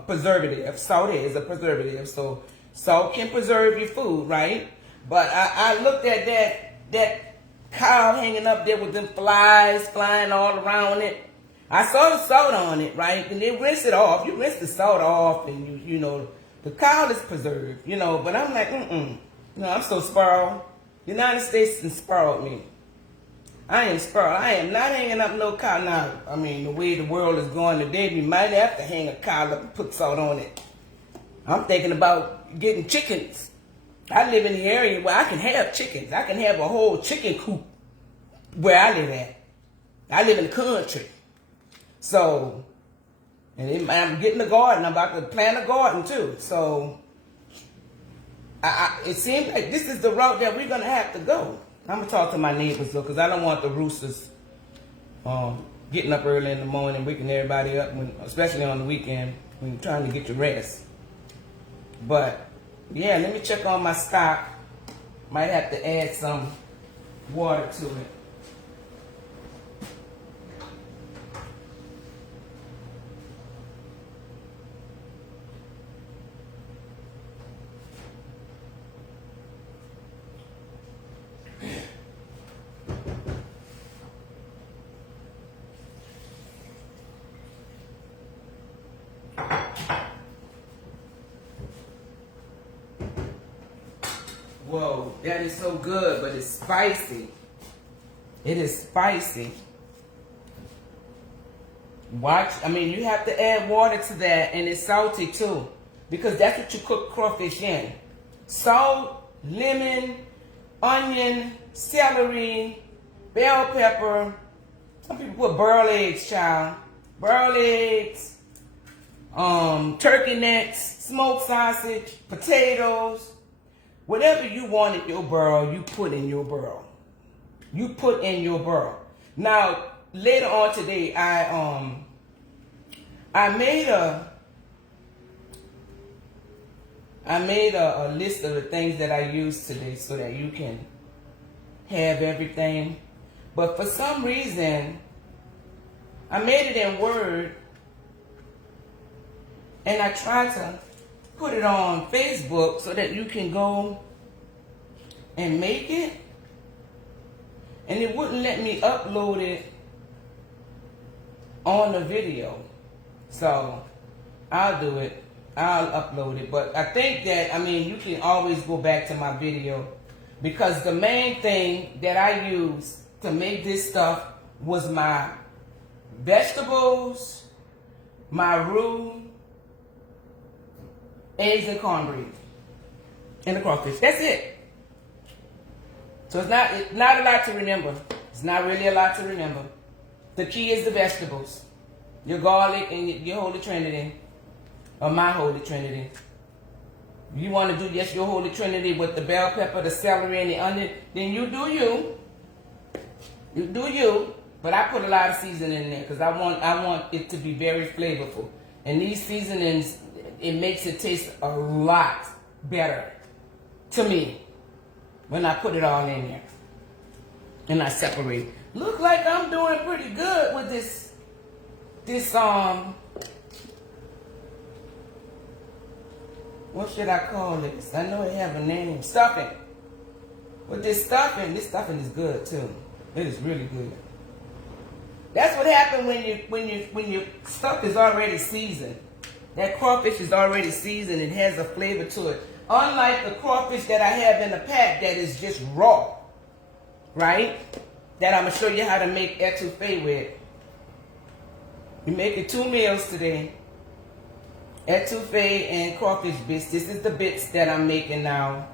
preservative. Salt is a preservative, so salt can preserve your food, right? But I looked at that cow hanging up there with them flies flying all around it. I saw the salt on it, right? And they rinse it off. You rinse the salt off, and the cow is preserved, But I'm like, I'm so spoiled. The United States has spoiled me. I am spoiled. I am not hanging up no cow now. I mean, the way the world is going today, we might have to hang a cow up and put salt on it. I'm thinking about getting chickens. I live in the area where I can have chickens. I can have a whole chicken coop where I live at. I live in the country. So, and I'm getting a garden. I'm about to plant a garden too. So, it seems like this is the route that we're going to have to go. I'm going to talk to my neighbors though, because I don't want the roosters getting up early in the morning, waking everybody up, especially on the weekend when you're trying to get your rest. But, yeah, let me check on my stock. Might have to add some water to it. Whoa, that is so good, but it's spicy. It is spicy. You have to add water to that, and it's salty too, because that's what you cook crawfish in. Salt, lemon, onion, celery, bell pepper. Some people put burl eggs, child. Burl eggs, turkey necks, smoked sausage, potatoes. Whatever you want in your burl, you put in your burl. Now, later on today, I made a list of the things that I used today so that you can have everything. But for some reason, I made it in Word, and I tried to put it on Facebook so that you can go and make it, and it wouldn't let me upload it on the video. So I'll do it. I'll upload it. But I think that, you can always go back to my video, because the main thing that I used to make this stuff was my vegetables, my roux, eggs and cornbread, and the crawfish. That's it. So it's not a lot to remember. It's not really a lot to remember. The key is the vegetables, your garlic and your Holy Trinity, or my Holy Trinity. You want to do your Holy Trinity with the bell pepper, the celery, and the onion, then you do you. You do you. But I put a lot of seasoning in there because I want it to be very flavorful. And these seasonings, it makes it taste a lot better to me when I put it all in there and I separate. Look like I'm doing pretty good with this what should I call this? I know it have a name. Stuffing. With this stuffing is good too. It is really good. That's what happened when your stuff is already seasoned. That crawfish is already seasoned. It has a flavor to it. Unlike the crawfish that I have in the pack that is just raw, right? That I'm gonna show you how to make etouffee with. We're making 2 meals today. Etouffee and crawfish bits. This is the bits that I'm making now.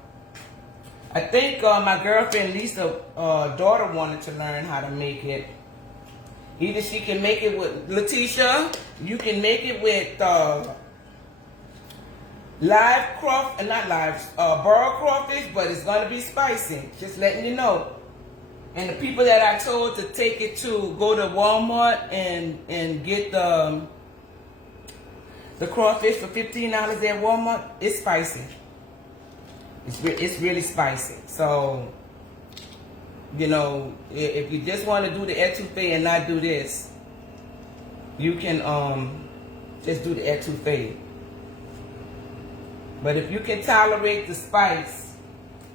I think my girlfriend Lisa's daughter wanted to learn how to make it. Either she can make it with Letitia, you can make it with boiled crawfish, but it's gonna be spicy. Just letting you know. And the people that I told to take it to, go to Walmart and get the crawfish for $15 at Walmart, it's spicy. It's really spicy. So, you know, if you just want to do the etouffee and not do this, you can just do the etouffee. But if you can tolerate the spice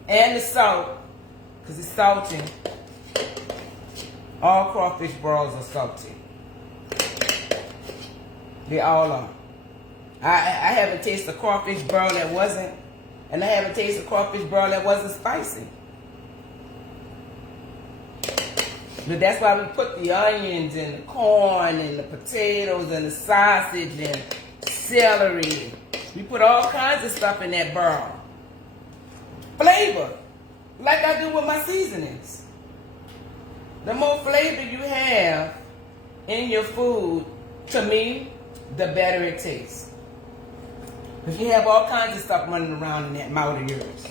and the salt, because it's salty, all crawfish balls are salty. They all are. I haven't tasted a crawfish ball that wasn't, and I haven't tasted a crawfish ball that wasn't spicy. But that's why we put the onions and the corn and the potatoes and the sausage and celery. We put all kinds of stuff in that barrel. Flavor, like I do with my seasonings. The more flavor you have in your food, to me, the better it tastes. Because you have all kinds of stuff running around in that mouth of yours.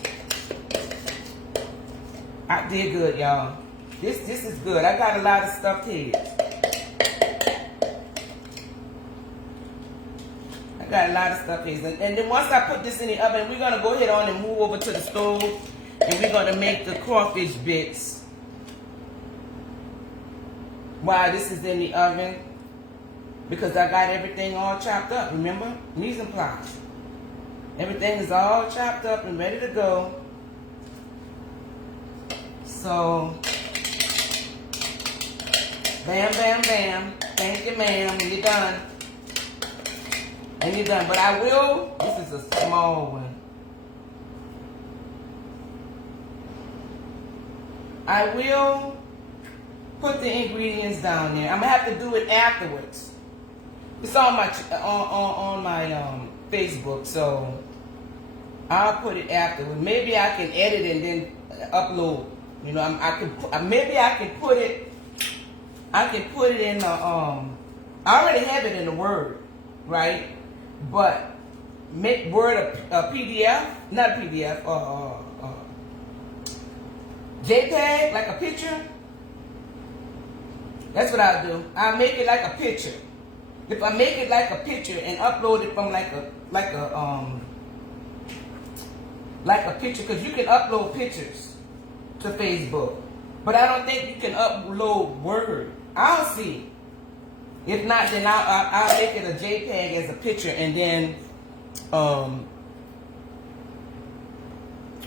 I did good, y'all. This is good. I got a lot of stuffed heads. I got a lot of stuffed heads. And then once I put this in the oven, we're going to go ahead on and move over to the stove. And we're going to make the crawfish bits while this is in the oven. Because I got everything all chopped up, remember? Mise en place. Everything is all chopped up and ready to go. So, bam, bam, bam. Thank you, ma'am. And you're done. And you're done. But I will, this is a small one. I will put the ingredients down there. I'm going to have to do it afterwards. It's on my Facebook, so I'll put it afterwards. Maybe I can edit and then upload. You know, maybe I can put it. I can put it in the I already have it in the Word, right? But make Word a PDF, not a PDF, JPEG, like a picture. That's what I'll do. I'll make it like a picture. If I make it like a picture and upload it from like a picture, because you can upload pictures to Facebook, but I don't think you can upload Word. I'll see. If not, then I'll make it a JPEG as a picture and then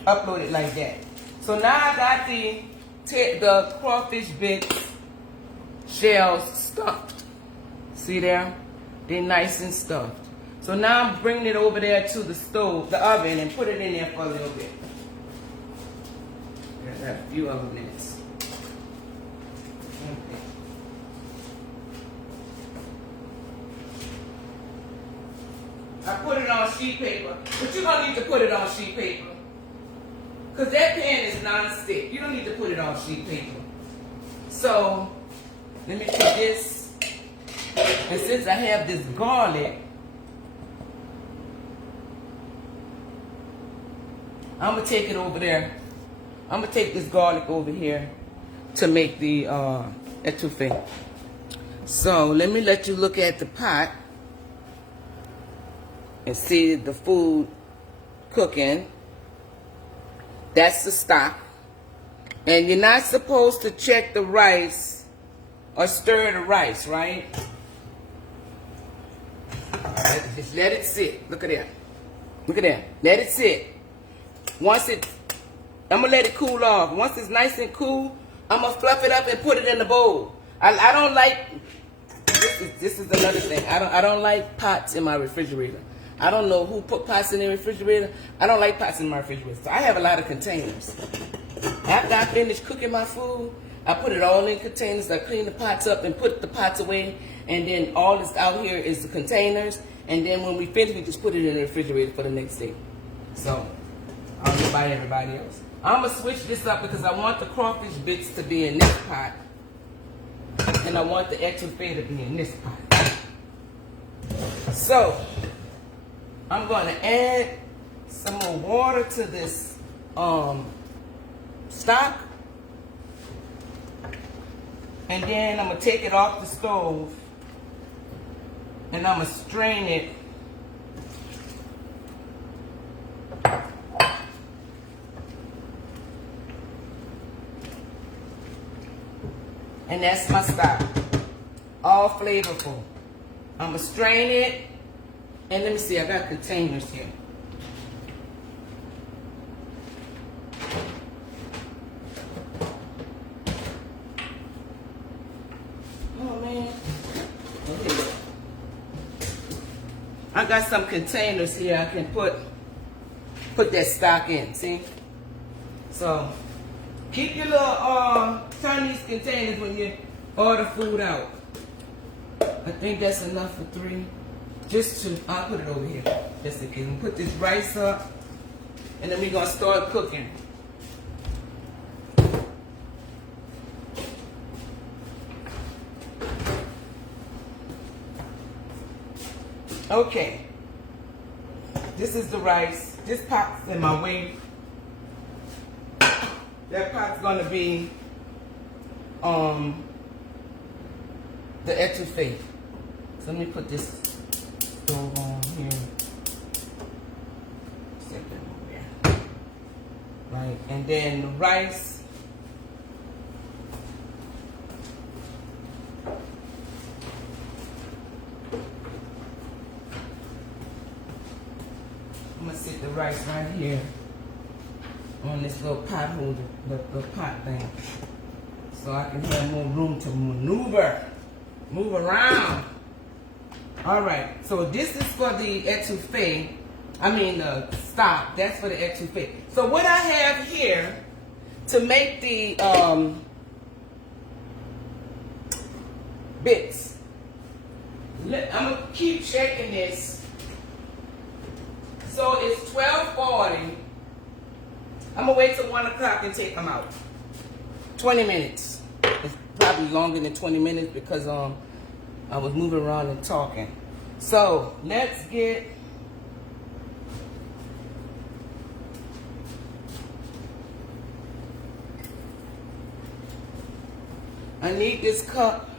upload it like that. So now I got the crawfish bits shells stuffed. See there? They're nice and stuffed. So now I'm bringing it over there to the stove, the oven, and put it in there for a little bit. I got a few other minutes. Okay. I put it on sheet paper, but you're going to need to put it on sheet paper. Because that pan is non-stick. You don't need to put it on sheet paper. So, let me put this. And since I have this garlic, I'm going to take it over there. I'm going to take this garlic over here to make the etouffee. So let me let you look at the pot. and see the food cooking. That's the stock. And you're not supposed to check the rice or stir the rice, right? Just let it sit. Look at that. Look at that. Let it sit. Once it, I'm going to let it cool off. Once it's nice and cool, I'm going to fluff it up and put it in the bowl. I don't like, this is another thing. I don't like pots in my refrigerator. I don't know who put pots in the refrigerator. I don't like pots in my refrigerator. So I have a lot of containers. After I finish cooking my food, I put it all in containers. I clean the pots up and put the pots away. And then all that's out here is the containers. And then when we finish, we just put it in the refrigerator for the next day. So, I don't know about everybody else. I'm going to switch this up because I want the crawfish bits to be in this pot. And I want the etouffee to be in this pot. So, I'm going to add some more water to this stock. And then I'm going to take it off the stove. And I'm going to strain it. And that's my stock. All flavorful. I'm going to strain it. And let me see, I got containers here. Oh man. Okay. I got some containers here I can put that stock in, see? So, keep your little Chinese containers when you order food out. I think that's enough for 3. Just 2. I'll put it over here. Just in case. We'll put this rice up. And then we're going to start cooking. Okay. This is the rice. This pot's in my way. That pot's going to be the etouffee. So let me put this stove on here. Set that over there. Right, and then the rice. I'm gonna sit the rice right here on this little pot holder, the pot thing, so I can have more room to maneuver, move around. All right, so this is for the etouffee. I mean the stock. That's for the etouffee. So what I have here to make the bits. I'm gonna keep checking this. So it's 12:40. I'm gonna wait till 1 o'clock and take them out. 20 minutes. It's probably longer than 20 minutes because I was moving around and talking. So let's get I need this cup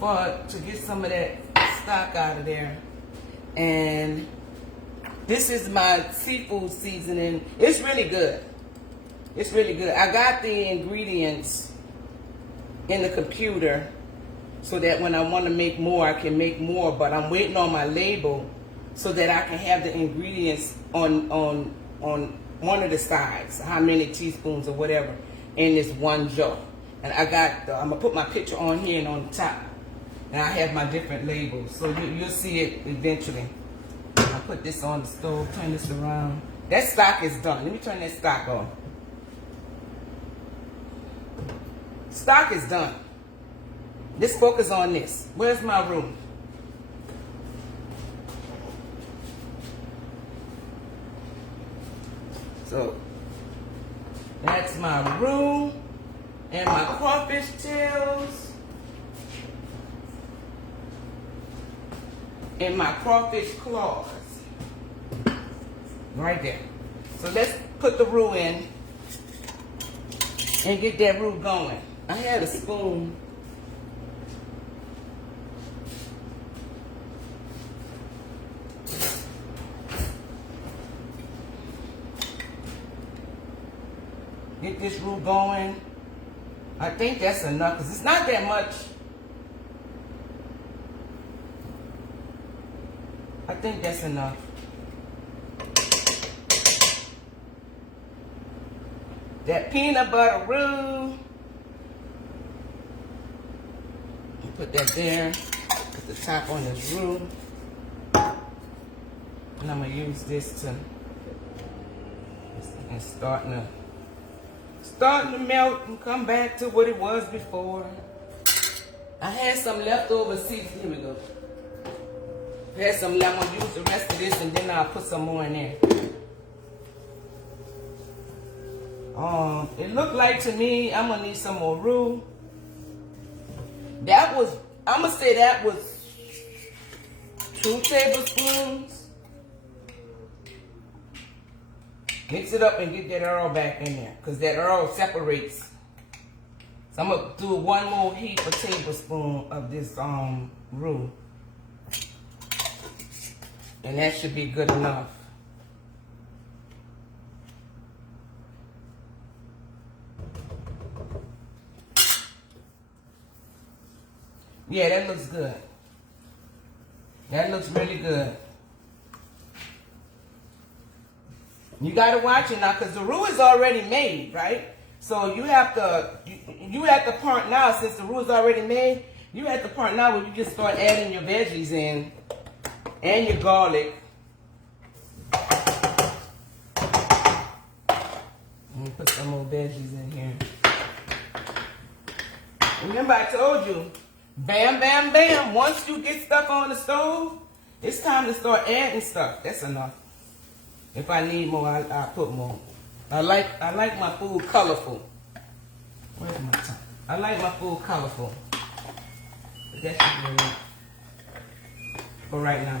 to get some of that stock out of there. And this is my seafood seasoning. It's really good. It's really good. I got the ingredients in the computer so that when I want to make more, I can make more. But I'm waiting on my label so that I can have the ingredients on one of the sides, how many teaspoons or whatever, in this one jar. And I got, I'm going to put my picture on here and on the top. And I have my different labels. So you'll see it eventually. I'll put this on the stove, turn this around. That stock is done. Let me turn that stock on. Stock is done. Let's focus on this. Where's my room? So, that's my room and my crawfish tails and my crawfish claws. Right there. So let's put the roux in and get that roux going. I had a spoon. Get this roux going. I think that's enough because it's not that much. I think that's enough. That peanut butter roux. Put that there. Put the top on this roux. And I'm going to use this to, it's starting to melt and come back to what it was before. I had some leftover seasoning. Here we go. I had some left. I'm going to use the rest of this and then I'll put some more in there. It looked like to me I'm going to need some more roux. That was, I'm going to say that was 2 tablespoons. Mix it up and get that Earl back in there because that Earl separates. So I'm going to do 1 more heap of tablespoon of this roux. And that should be good enough. Yeah, that looks good. That looks really good. You gotta watch it now, cause the roux is already made, right? So you have to part now, since the roux is already made. You have to part now where you just start adding your veggies in and your garlic. Let me put some more veggies in here. Remember, I told you, bam, bam, bam. Once you get stuff on the stove, it's time to start adding stuff. That's enough. If I need more, I'll put more. I like my food colorful. Where's my time? I like my food colorful. But that should be enough for right now.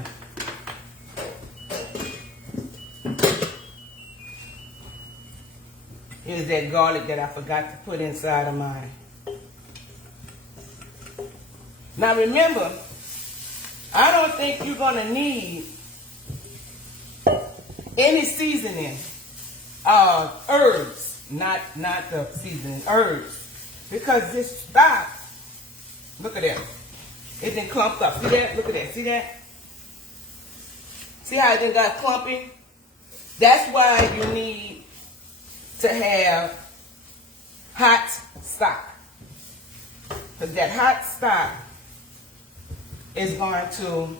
Here's that garlic that I forgot to put inside of mine. Now remember, I don't think you're gonna need any seasoning, herbs, not the seasoning, herbs, because this stock, look at that, it done clumped up. See that? Look at that. See that? See how it done got clumpy? That's why you need to have hot stock, because that hot stock is going to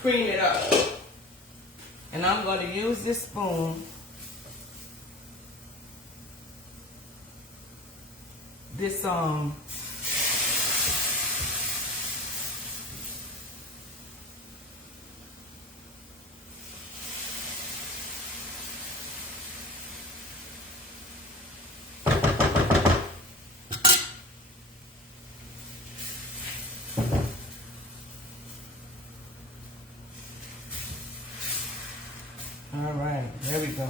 cream it up. And I'm going to use this spoon, this all right, there we go.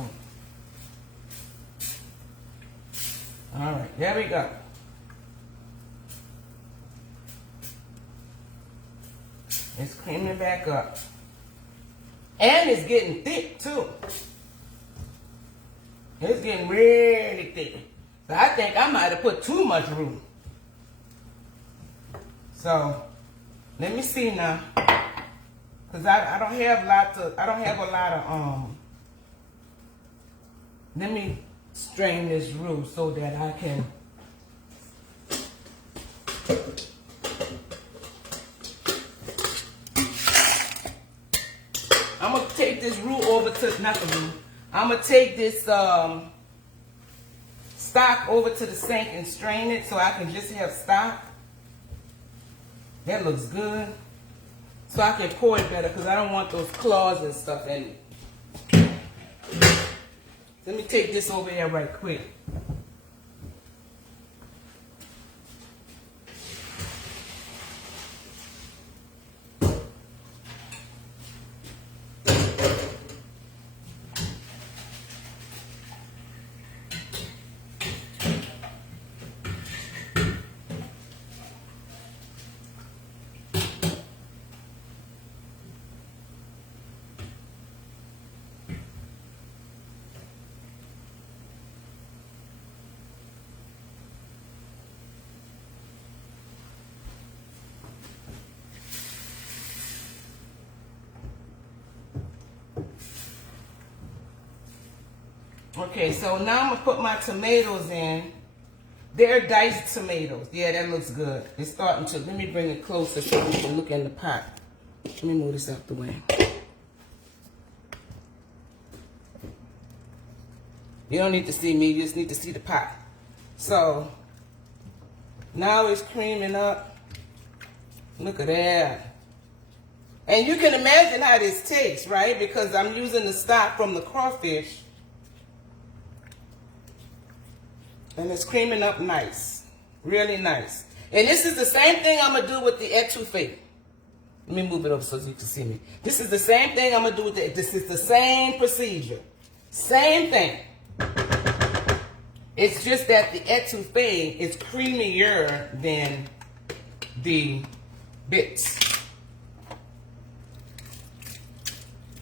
All right, there we go. It's creaming back up. And it's getting thick too. It's getting really thick. So I think I might have put too much roux. So let me see now. Cause I don't have a lot of let me strain this roux so that I can I'm gonna take this roux over to, not the roux, I'm gonna take this stock over to the sink and strain it so I can just have stock. That looks good. So I can pour it better because I don't want those claws and stuff in it. Let me take this over here right quick. Okay, so now I'm gonna put my tomatoes in. They're diced tomatoes. Yeah, that looks good. It's starting to, let me bring it closer so we can look in the pot. Let me move this out the way. You don't need to see me, you just need to see the pot. So, now it's creaming up. Look at that. And you can imagine how this tastes, right? Because I'm using the stock from the crawfish. And it's creaming up nice. Really nice. And this is the same thing I'm going to do with the etouffee. Let me move it over so you can see me. This is the same thing I'm going to do with the, this is the same procedure. Same thing. It's just that the etouffee is creamier than the bits.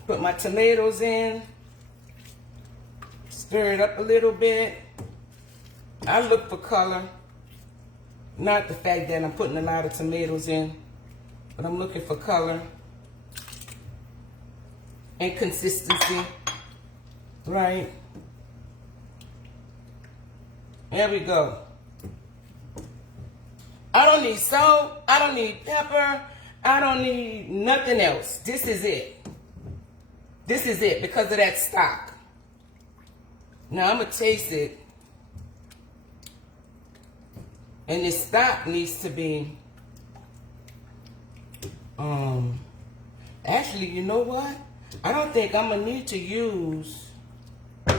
Put my tomatoes in. Stir it up a little bit. I look for color. Not the fact that I'm putting a lot of tomatoes in, but I'm looking for color and consistency. Right? There we go. I don't need salt. I don't need pepper. I don't need nothing else. This is it. This is it because of that stock. Now I'm going to taste it. And this stock needs to be, actually, you know what? I don't think I'm going to need to use, I'm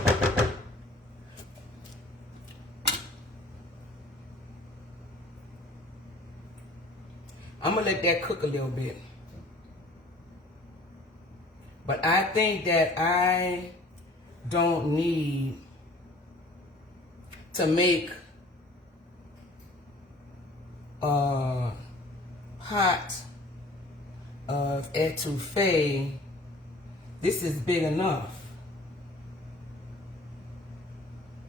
going to let that cook a little bit. But I think that I don't need to make a pot of etouffee. This is big enough.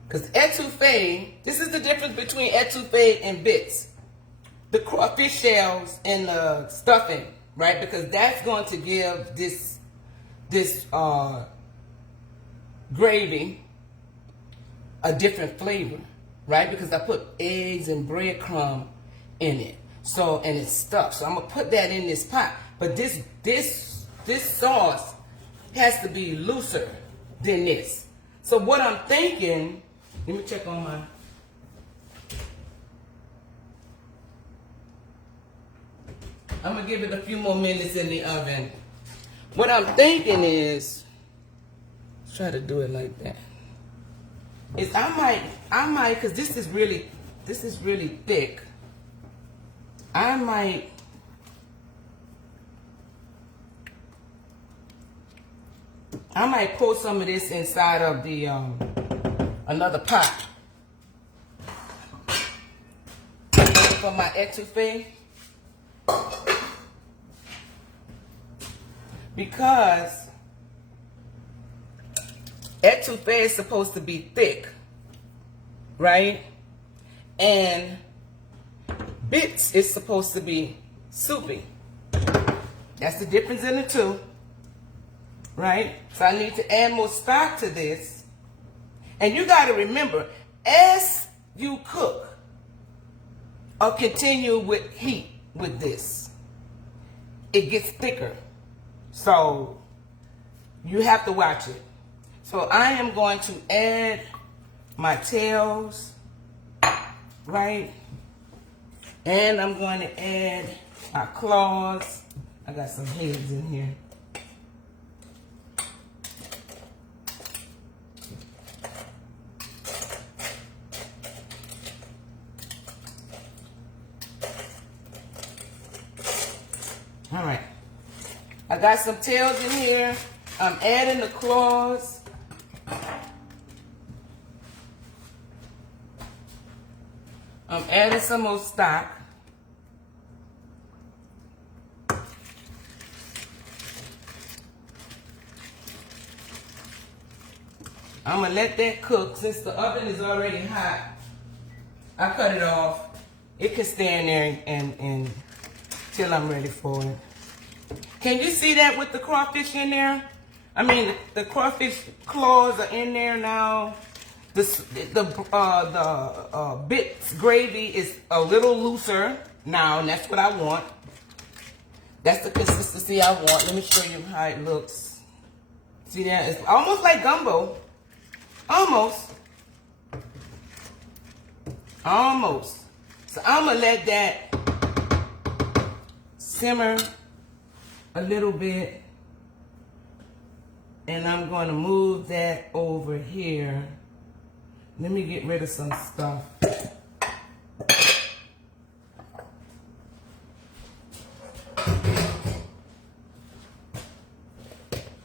Because etouffee, this is the difference between etouffee and bits. The crawfish shells and the stuffing, right? Because that's going to give this gravy a different flavor, right? Because I put eggs and breadcrumb in it. So, and it's stuffed. So I'm gonna put that in this pot. But this sauce has to be looser than this. So what I'm thinking, let me check on my, I'm gonna give it a few more minutes in the oven. What I'm thinking is, let's try to do it like that. Is I might, cause this is really thick. I might pour some of this inside of the another pot for my etouffee, because etouffee is supposed to be thick, right? And bits is supposed to be soupy. That's the difference in the two, right? So I need to add more stock to this. And you got to remember, as you cook or continue with heat with this, it gets thicker. So you have to watch it. So I am going to add my tails, right? And I'm going to add my claws. I got some heads in here. All right. I got some tails in here. I'm adding the claws. I'm adding some more stock. I'm going to let that cook. Since the oven is already hot, I cut it off. It can stay in there and till I'm ready for it. Can you see that with the crawfish in there? I mean, the crawfish claws are in there now. The bits gravy is a little looser now, and that's what I want. That's the consistency I want. Let me show you how it looks. See that? It's almost like gumbo. Almost. Almost. So I'm going to let that simmer a little bit. And I'm going to move that over here. Let me get rid of some stuff.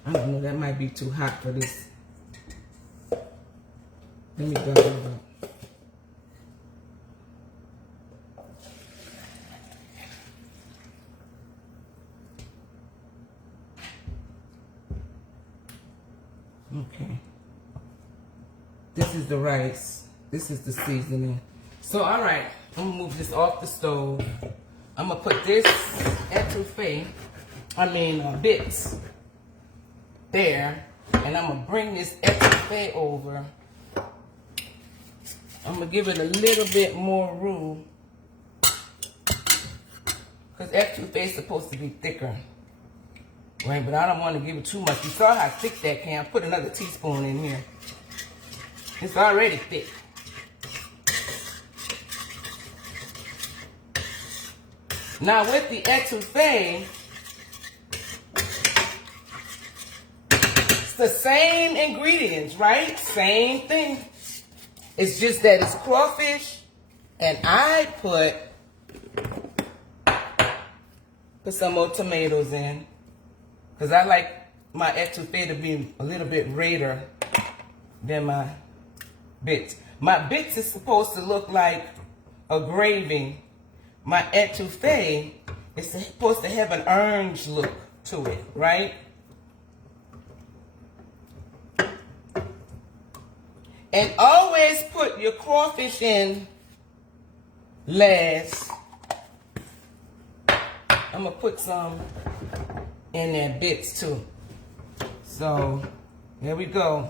I don't know, that might be too hot for this. Let me double it up. Okay. This is the rice. This is the seasoning. So, all right, I'm gonna move this off the stove. I'm gonna put this etouffee, bits there, and I'm gonna bring this etouffee over. I'm gonna give it a little bit more roux, because etouffee is supposed to be thicker, right? But I don't want to give it too much. You saw how thick that can. Put another teaspoon in here. It's already thick. Now with the etouffee, it's the same ingredients, right? Same thing. It's just that it's crawfish, and I put some more tomatoes in, because I like my etouffee to be a little bit redder than my bits. My bits is supposed to look like a gravy. My etouffee is supposed to have an orange look to it, right? And always put your crawfish in last. I'm going to put some in there, bits too. So, there we go.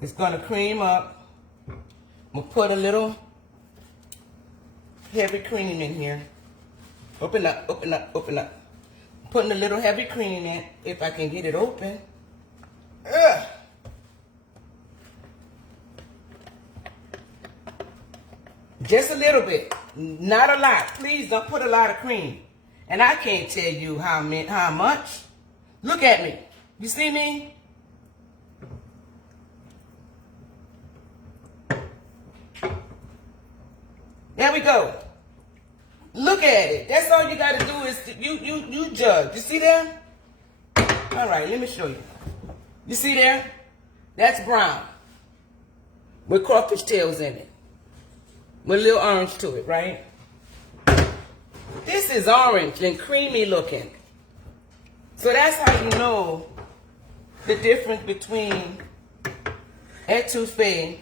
It's going to cream up. I'm going to put a little heavy cream in here. Open up, open up, open up. Putting a little heavy cream in, if I can get it open. Ugh. Just a little bit, not a lot. Please don't put a lot of cream. And I can't tell you how much. Look at me. You see me? There we go. Look at it. That's all you got to do is you judge. You see there? All right, let me show you. You see there? That's brown with crawfish tails in it, with a little orange to it, right? This is orange and creamy looking. So that's how you know the difference between etouffee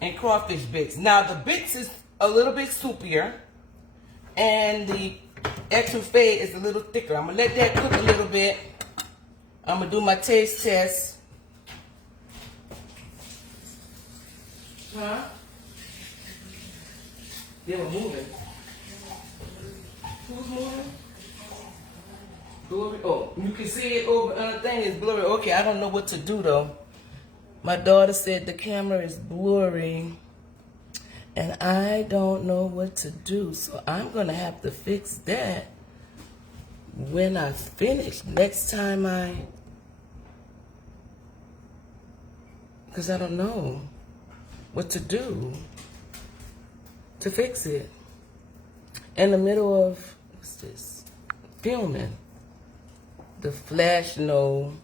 and crawfish bits. Now the bits is a little bit soupier, and the etouffee is a little thicker. I'm gonna let that cook a little bit. I'm gonna do my taste test. Huh? They were moving. Who's moving? Blurry. Oh, you can see it over. Thing is blurry. Okay, I don't know what to do though. My daughter said the camera is blurry, and I don't know what to do. So I'm gonna have to fix that when I finish next time because I don't know what to do to fix it. In the middle of, what's this? Filming. The flash no.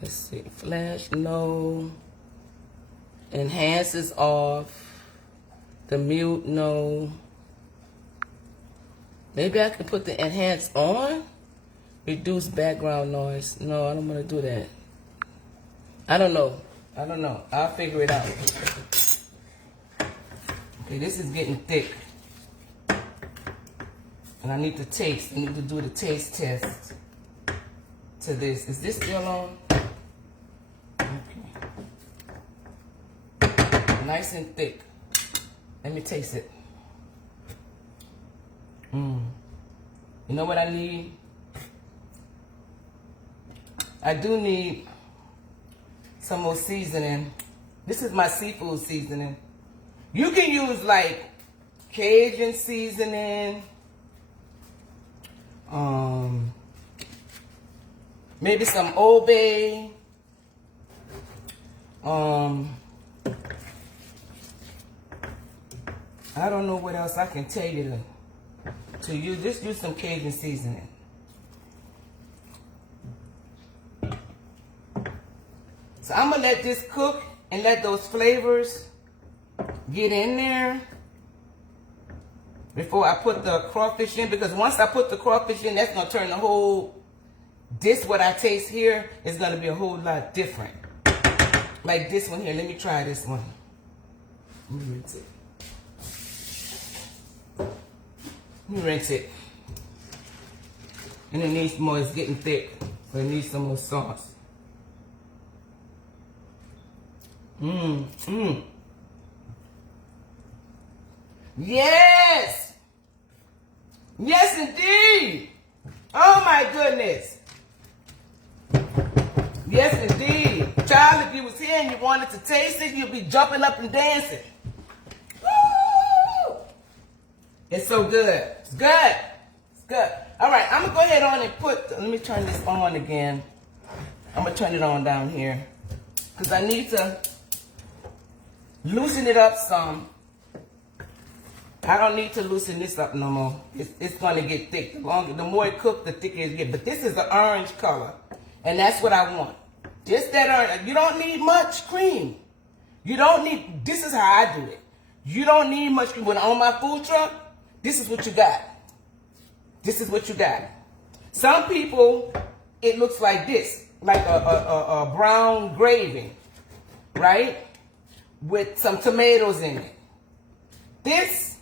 Let's see. Flash no. Enhance is off. The mute no. Maybe I can put the enhance on. Reduce background noise. No, I don't want to do that. I don't know. I don't know. I'll figure it out. Okay, this is getting thick. And I need to taste. I need to do the taste test. to this. Is this still on? Okay. Nice and thick. Let me taste it. You know what I need? I do need some more seasoning. This is my seafood seasoning. You can use like Cajun seasoning. Maybe some Old Bay. I don't know what else I can tell you to use. Just use some Cajun seasoning. So I'm gonna let this cook and let those flavors get in there before I put the crawfish in, because once I put the crawfish in, that's gonna turn the whole, this what I taste here is gonna be a whole lot different. Like this one here, let me try this one. Let me rinse it. Let me rinse it. And it needs more, it's getting thick, so it needs some more sauce. Yes! Yes, indeed! Oh my goodness! Yes, indeed. Child, if you was here and you wanted to taste it, you'd be jumping up and dancing. Woo! It's so good. It's good. It's good. All right, I'm going to go ahead on and let me turn this on again. I'm going to turn it on down here, because I need to loosen it up some. I don't need to loosen this up no more. It's going to get thick. The more it cooks, the thicker it gets. But this is the orange color, and that's what I want. Just that orange. You don't need much cream. You don't need, this is how I do it. You don't need much cream. When I'm on my food truck, this is what you got. This is what you got. Some people, it looks like this, like a brown gravy, right? With some tomatoes in it. This,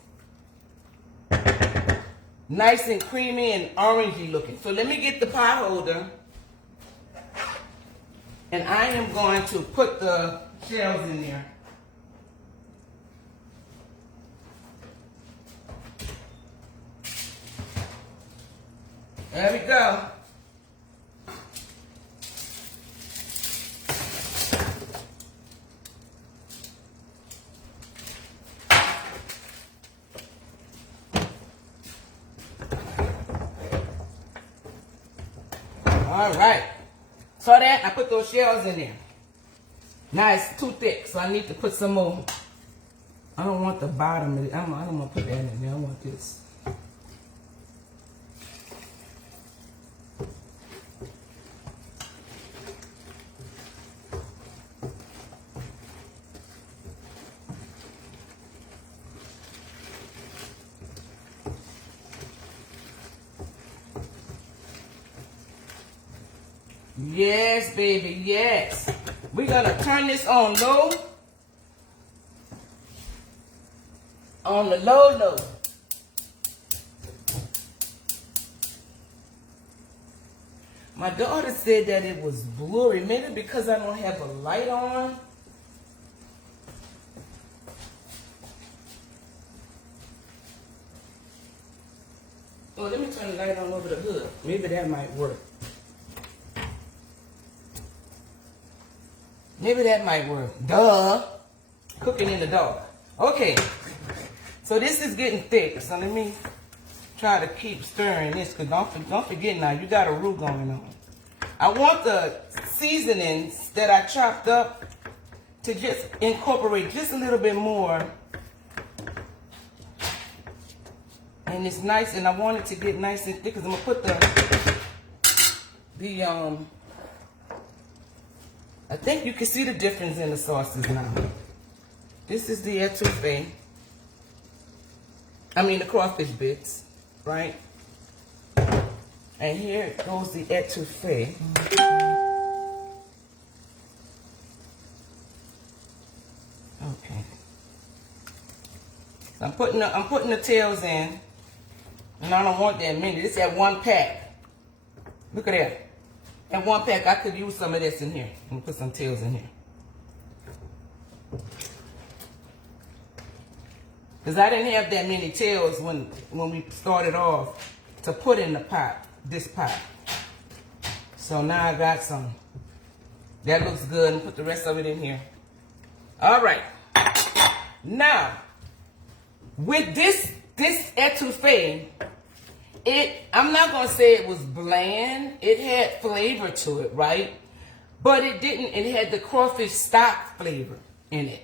nice and creamy and orangey looking. So let me get the pot holder, and I am going to put the shells in there. There we go. All right. So that I put those shells in there. Now it's too thick, so I need to put some more. I don't want the bottom of it. I don't want to put that in there. I want this. Yes, baby, yes. We're gonna turn this on low. On the low. My daughter said that it was blurry. Maybe because I don't have a light on. Oh, let me turn the light on over the hood. Maybe that might work. Maybe that might work. Duh. Cooking in the dark. Okay. So this is getting thick. So let me try to keep stirring this, because don't forget now, you got a roux going on. I want the seasonings that I chopped up to just incorporate just a little bit more. And it's nice, and I want it to get nice and thick, because I'm going to put I think you can see the difference in the sauces now. This is the etouffee. I mean the crawfish bits, right? And here goes the etouffee. Okay. So I'm putting the tails in, and I don't want that many. This is at one pack. Look at that. And 1 pack, I could use some of this in here. I'm gonna put some tails in here. Because I didn't have that many tails when we started off to put in the pot, this pot. So now I got some. That looks good, and put the rest of it in here. All right. Now, with this etouffee, I'm not going to say it was bland. It had flavor to it, right? But it had the crawfish stock flavor in it,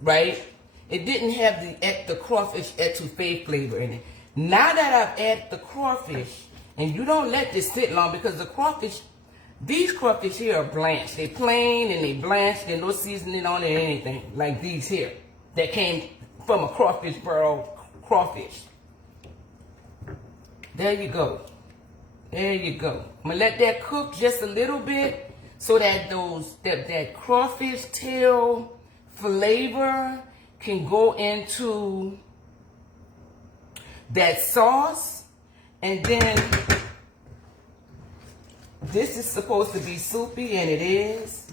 right? It didn't have the crawfish etouffee flavor in it. Now that I've added the crawfish, and you don't let this sit long because the crawfish, these crawfish here are blanched. They're plain and they blanched. There's no seasoning on it or anything like these here that came from a crawfish burrow crawfish. There you go. There you go. I'm gonna let that cook just a little bit so that that crawfish tail flavor can go into that sauce. And then this is supposed to be soupy, and it is.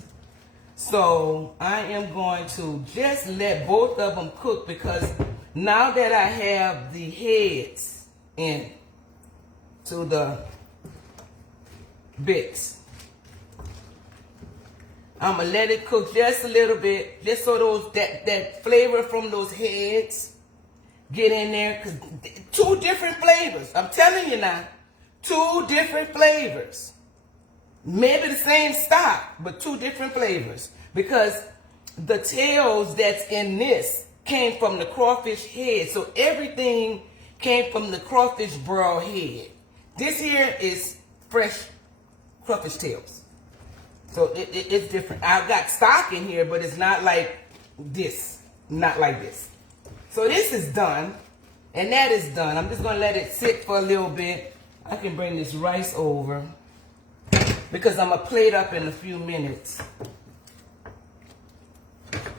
So I am going to just let both of them cook, because now that I have the heads in to the bits, I'm gonna let it cook just a little bit, just so that flavor from those heads get in there. Cause 2 different flavors. I'm telling you now, 2 different flavors. Maybe the same stock, but 2 different flavors. Because the tails that's in this came from the crawfish head. So everything came from the crawfish burrow head. This here is fresh crawfish tails. So it's different. I've got stock in here, but it's not like this. Not like this. So this is done. And that is done. I'm just going to let it sit for a little bit. I can bring this rice over, because I'm going to plate up in a few minutes.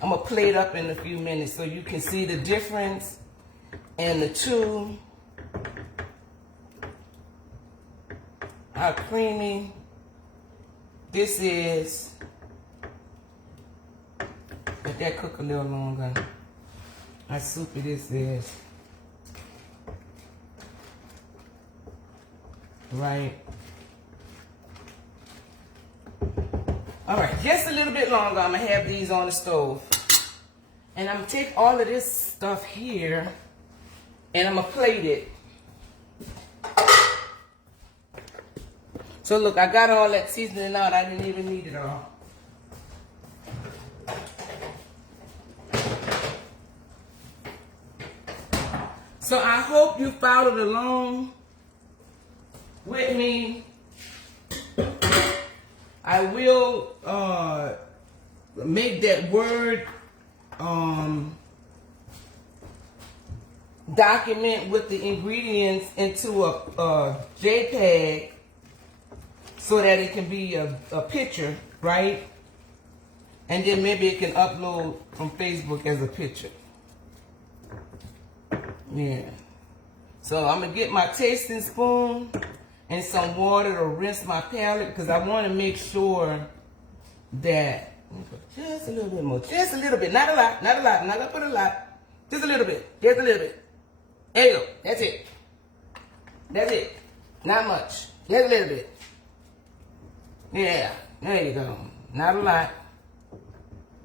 I'm going to plate up in a few minutes so you can see the difference and the 2. How creamy this is. Let that cook a little longer. How soupy this is. Right. All right, just a little bit longer. I'm gonna have these on the stove. And I'm gonna take all of this stuff here and I'm gonna plate it. So look, I got all that seasoning out. I didn't even need it all. So I hope you followed along with me. I will make that Word document with the ingredients into a JPEG so that it can be a picture, right? And then maybe it can upload from Facebook as a picture. Yeah. So I'm going to get my tasting spoon and some water to rinse my palate, because I want to make sure that, just a little bit more, just a little bit, not a lot, not a lot, I'm not going to put a lot, just a little bit, just a little bit. There you go, that's it. That's it, not much, just a little bit. Yeah, there you go, not a lot,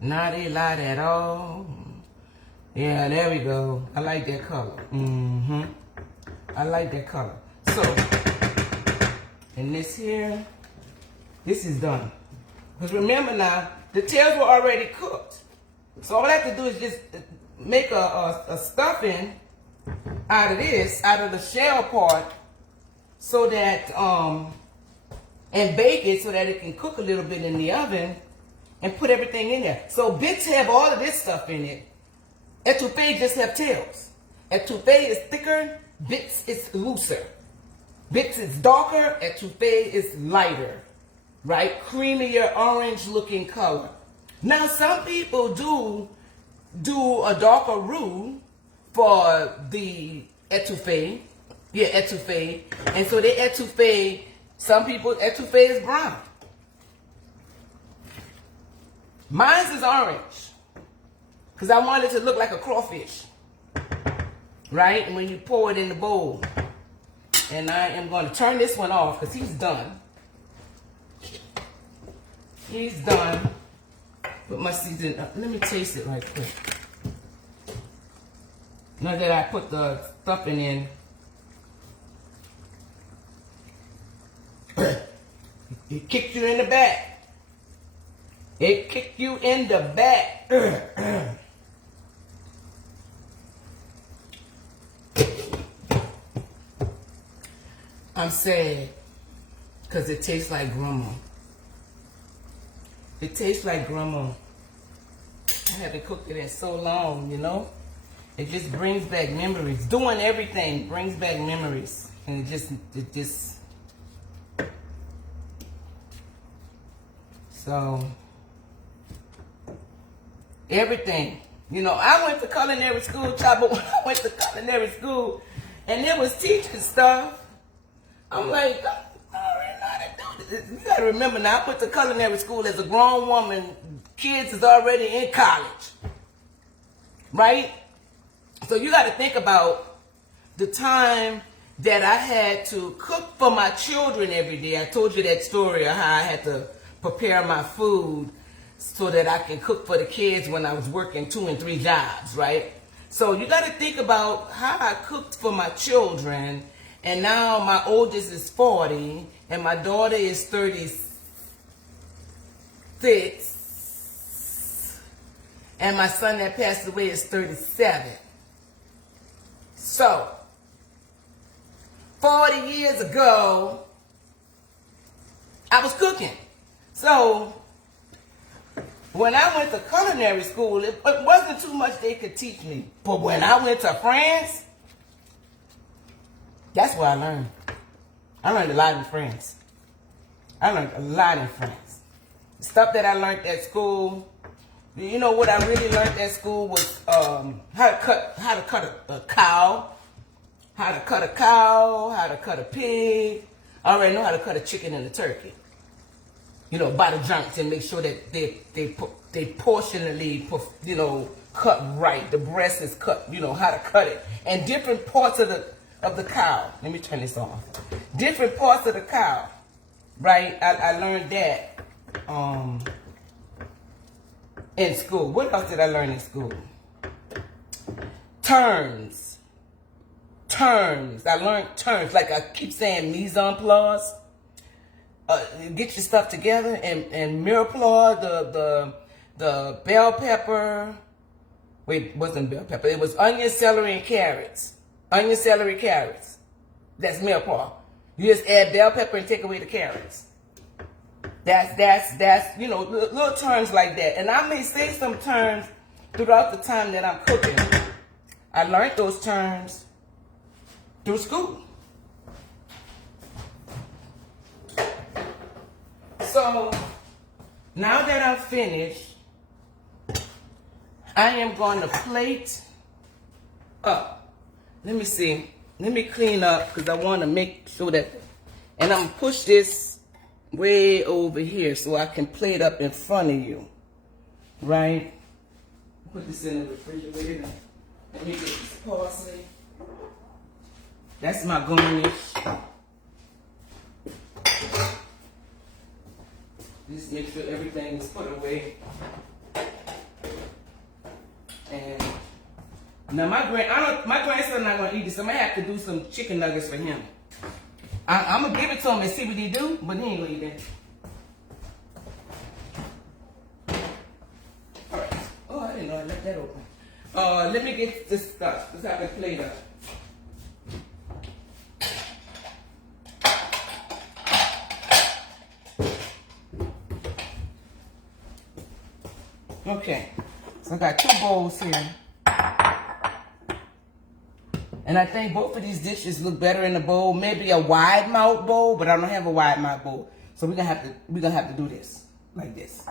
not a lot at all. Yeah, there we go. I like that color. I like that color. So, and this here, this is done. Because remember now, the tails were already cooked. So all I have to do is just make a stuffing out of this, out of the shell part, so that, and bake it so that it can cook a little bit in the oven, and put everything in there. So bits have all of this stuff in it. Etouffee just have tails. Etouffee is thicker, bits is looser. Bits is darker, etouffee is lighter, right? Creamier, orange looking color. Now some people do a darker roux for the etouffee. Yeah, etouffee. And so the etouffee Some people etouffee is brown. Mine is orange because I want it to look like a crawfish, right? And when you pour it in the bowl, and I am going to turn this one off because he's done. He's done with my seasoning. Let me taste it right quick. Now that I put the stuffing in, it kicked you in the back. It kicked you in the back. I'm sad because it tastes like grandma. It tastes like grandma. I haven't cooked it in so long, you know? It just brings back memories. Doing everything brings back memories. And it just. So, everything. You know, I went to culinary school, but when I went to culinary school and it was teaching stuff, I'm like, I already know how to do this. You gotta remember now, I went to culinary school as a grown woman. Kids is already in college. Right? So you gotta think about the time that I had to cook for my children every day. I told you that story of how I had to prepare my food so that I can cook for the kids when I was working 2 and 3 jobs, right? So you got to think about how I cooked for my children, and now my oldest is 40 and my daughter is 36 and my son that passed away is 37. So 40 years ago I was cooking. So when I went to culinary school, it wasn't too much they could teach me. But when I went to France, that's where I learned. I learned a lot in France. I learned a lot in France. The stuff that I learned at school, you know what I really learned at school was how to cut a cow, how to cut a pig. I already know how to cut a chicken and a turkey. You know, by the joints and make sure that they portionally, you know, cut right. The breast is cut, you know, how to cut it. And different parts of the cow. Let me turn this off. Different parts of the cow, right? I learned that in school. What else did I learn in school? Terms. I learned terms. Like I keep saying mise en place. Get your stuff together and mirepoix, the bell pepper. Wait, it wasn't bell pepper. It was onion, celery, and carrots. Onion, celery, carrots. That's mirepoix. You just add bell pepper and take away the carrots. That's you know, little terms like that. And I may say some terms throughout the time that I'm cooking. I learned those terms through school. So, now that I'm finished, I am going to plate up. Let me see. Let me clean up because I want to make sure that, and I'm going to push this way over here so I can plate up in front of you. Right? Put this in the refrigerator. Let me get this parsley. That's my garnish. Just make sure everything is put away. And now my grandson not gonna eat this. So I'm gonna have to do some chicken nuggets for him. I'm gonna give it to him and see what he do, but he ain't gonna eat that. All right. Oh, I didn't know I left that open. Let me get this stuff. Let's have it plate up. Okay, so I got 2 bowls here. And I think both of these dishes look better in a bowl. Maybe a wide mouth bowl, but I don't have a wide mouth bowl. So we're gonna have to do this like this.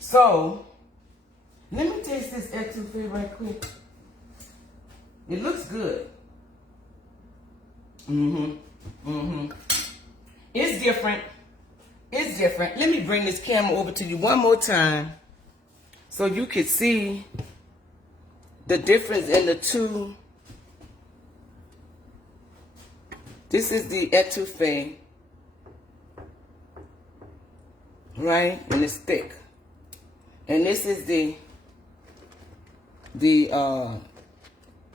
So let me taste this etouffee right quick. It looks good. It's different. It's different. Let me bring this camera over to you one more time so you can see the difference in the two. This is the etouffee, right? And it's thick. And this is the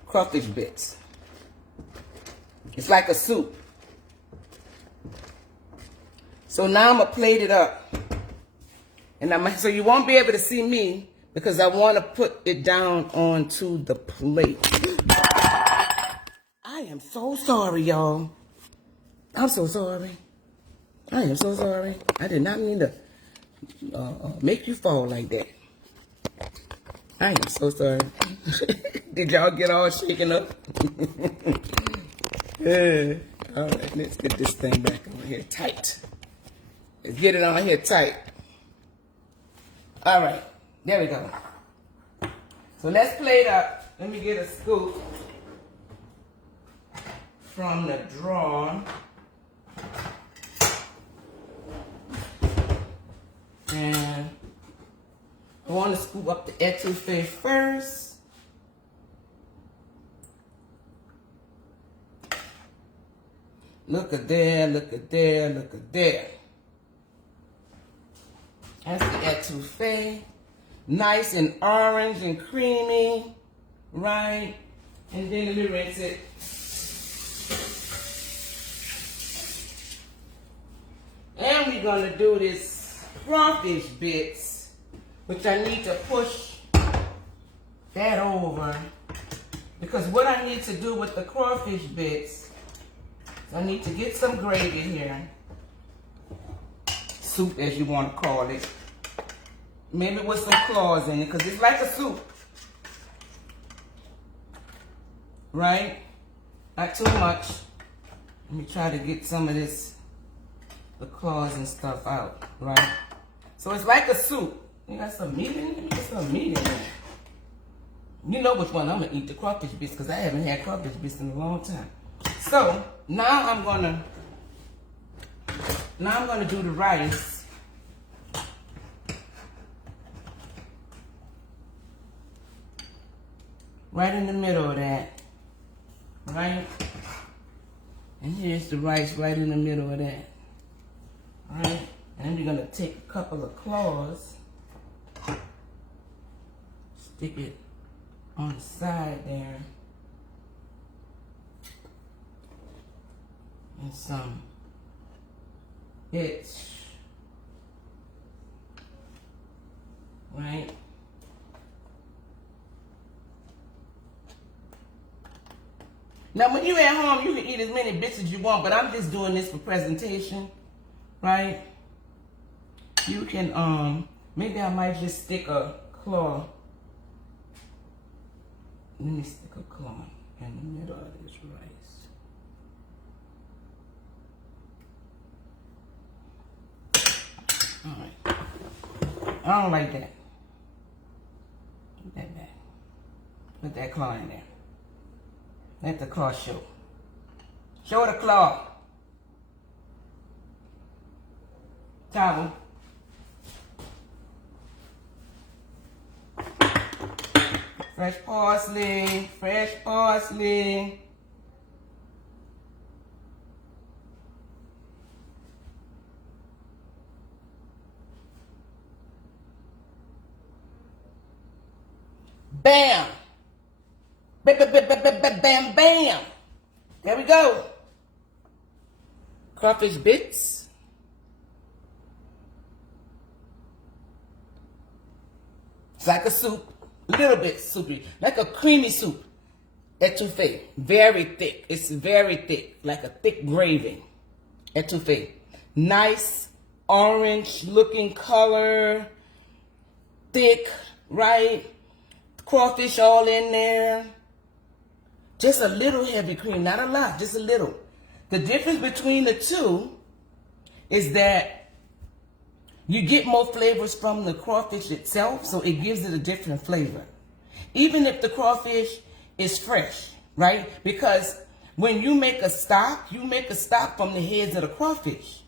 crawfish bits. It's like a soup. So now I'm gonna plate it up, and so you won't be able to see me because I want to put it down onto the plate. I am so sorry, y'all. I'm so sorry. I am so sorry. I did not mean to make you fall like that. I am so sorry. Did y'all get all shaken up? Yeah. All right, let's get this thing back over here tight. Let's get it on here tight. All right, there we go. So let's plate up. Let me get a scoop from the drawer. And I want to scoop up the etouffee first. Look at there, look at there, look at there. That's the etouffee. Nice and orange and creamy, right? And then let me rinse it. And we're gonna do this crawfish bits, which I need to push that over, because what I need to do with the crawfish bits, I need to get some gravy here, soup as you want to call it, maybe with some claws in it, because it's like a soup, right? Not too much. Let me try to get some of this, the claws and stuff out, right? So it's like a soup. You got some meat in it? Let me get some meat in it. You know which one I'm gonna eat, the crawfish bits, because I haven't had crawfish bits in a long time. So now I'm gonna do the rice. Right in the middle of that. Right? And here's the rice right in the middle of that. Alright? And then we're gonna take a couple of claws, stick it on the side there, and some bits, right? Now when you're at home, you can eat as many bits as you want, but I'm just doing this for presentation, right? You can, maybe I might just stick a claw. Let me stick a claw in the middle of this rice. All right. I don't like that. Put that back. Put that claw in there. Let the claw show. Show the claw. Towel. Fresh parsley, fresh parsley. Bam! Bam, bam, bam, bam, bam, bam, bam. There we go. Crawfish bits. It's like a soup. A little bit soupy, like a creamy soup. Etouffee, very thick. It's very thick, like a thick gravy. Etouffee, nice orange looking color, thick, right? Crawfish all in there. Just a little heavy cream, not a lot, just a little. The difference between the two is that you get more flavors from the crawfish itself, so it gives it a different flavor. Even if the crawfish is fresh, right? Because when you make a stock from the heads of the crawfish.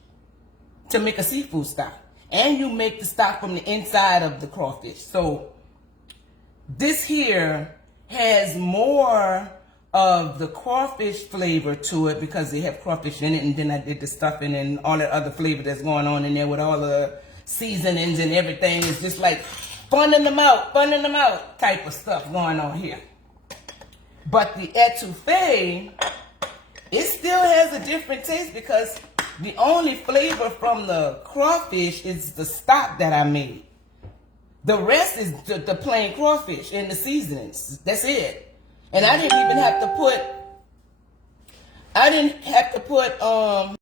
to make a seafood stock. And you make the stock from the inside of the crawfish. So this here has more of the crawfish flavor to it because they have crawfish in it, and then I did the stuffing and all that other flavor that's going on in there with all the seasonings and everything. It's just like funning them out type of stuff going on here. But the etouffee, it still has a different taste because the only flavor from the crawfish is the stock that I made. The rest is the plain crawfish and the seasonings. That's it. And I didn't even have to put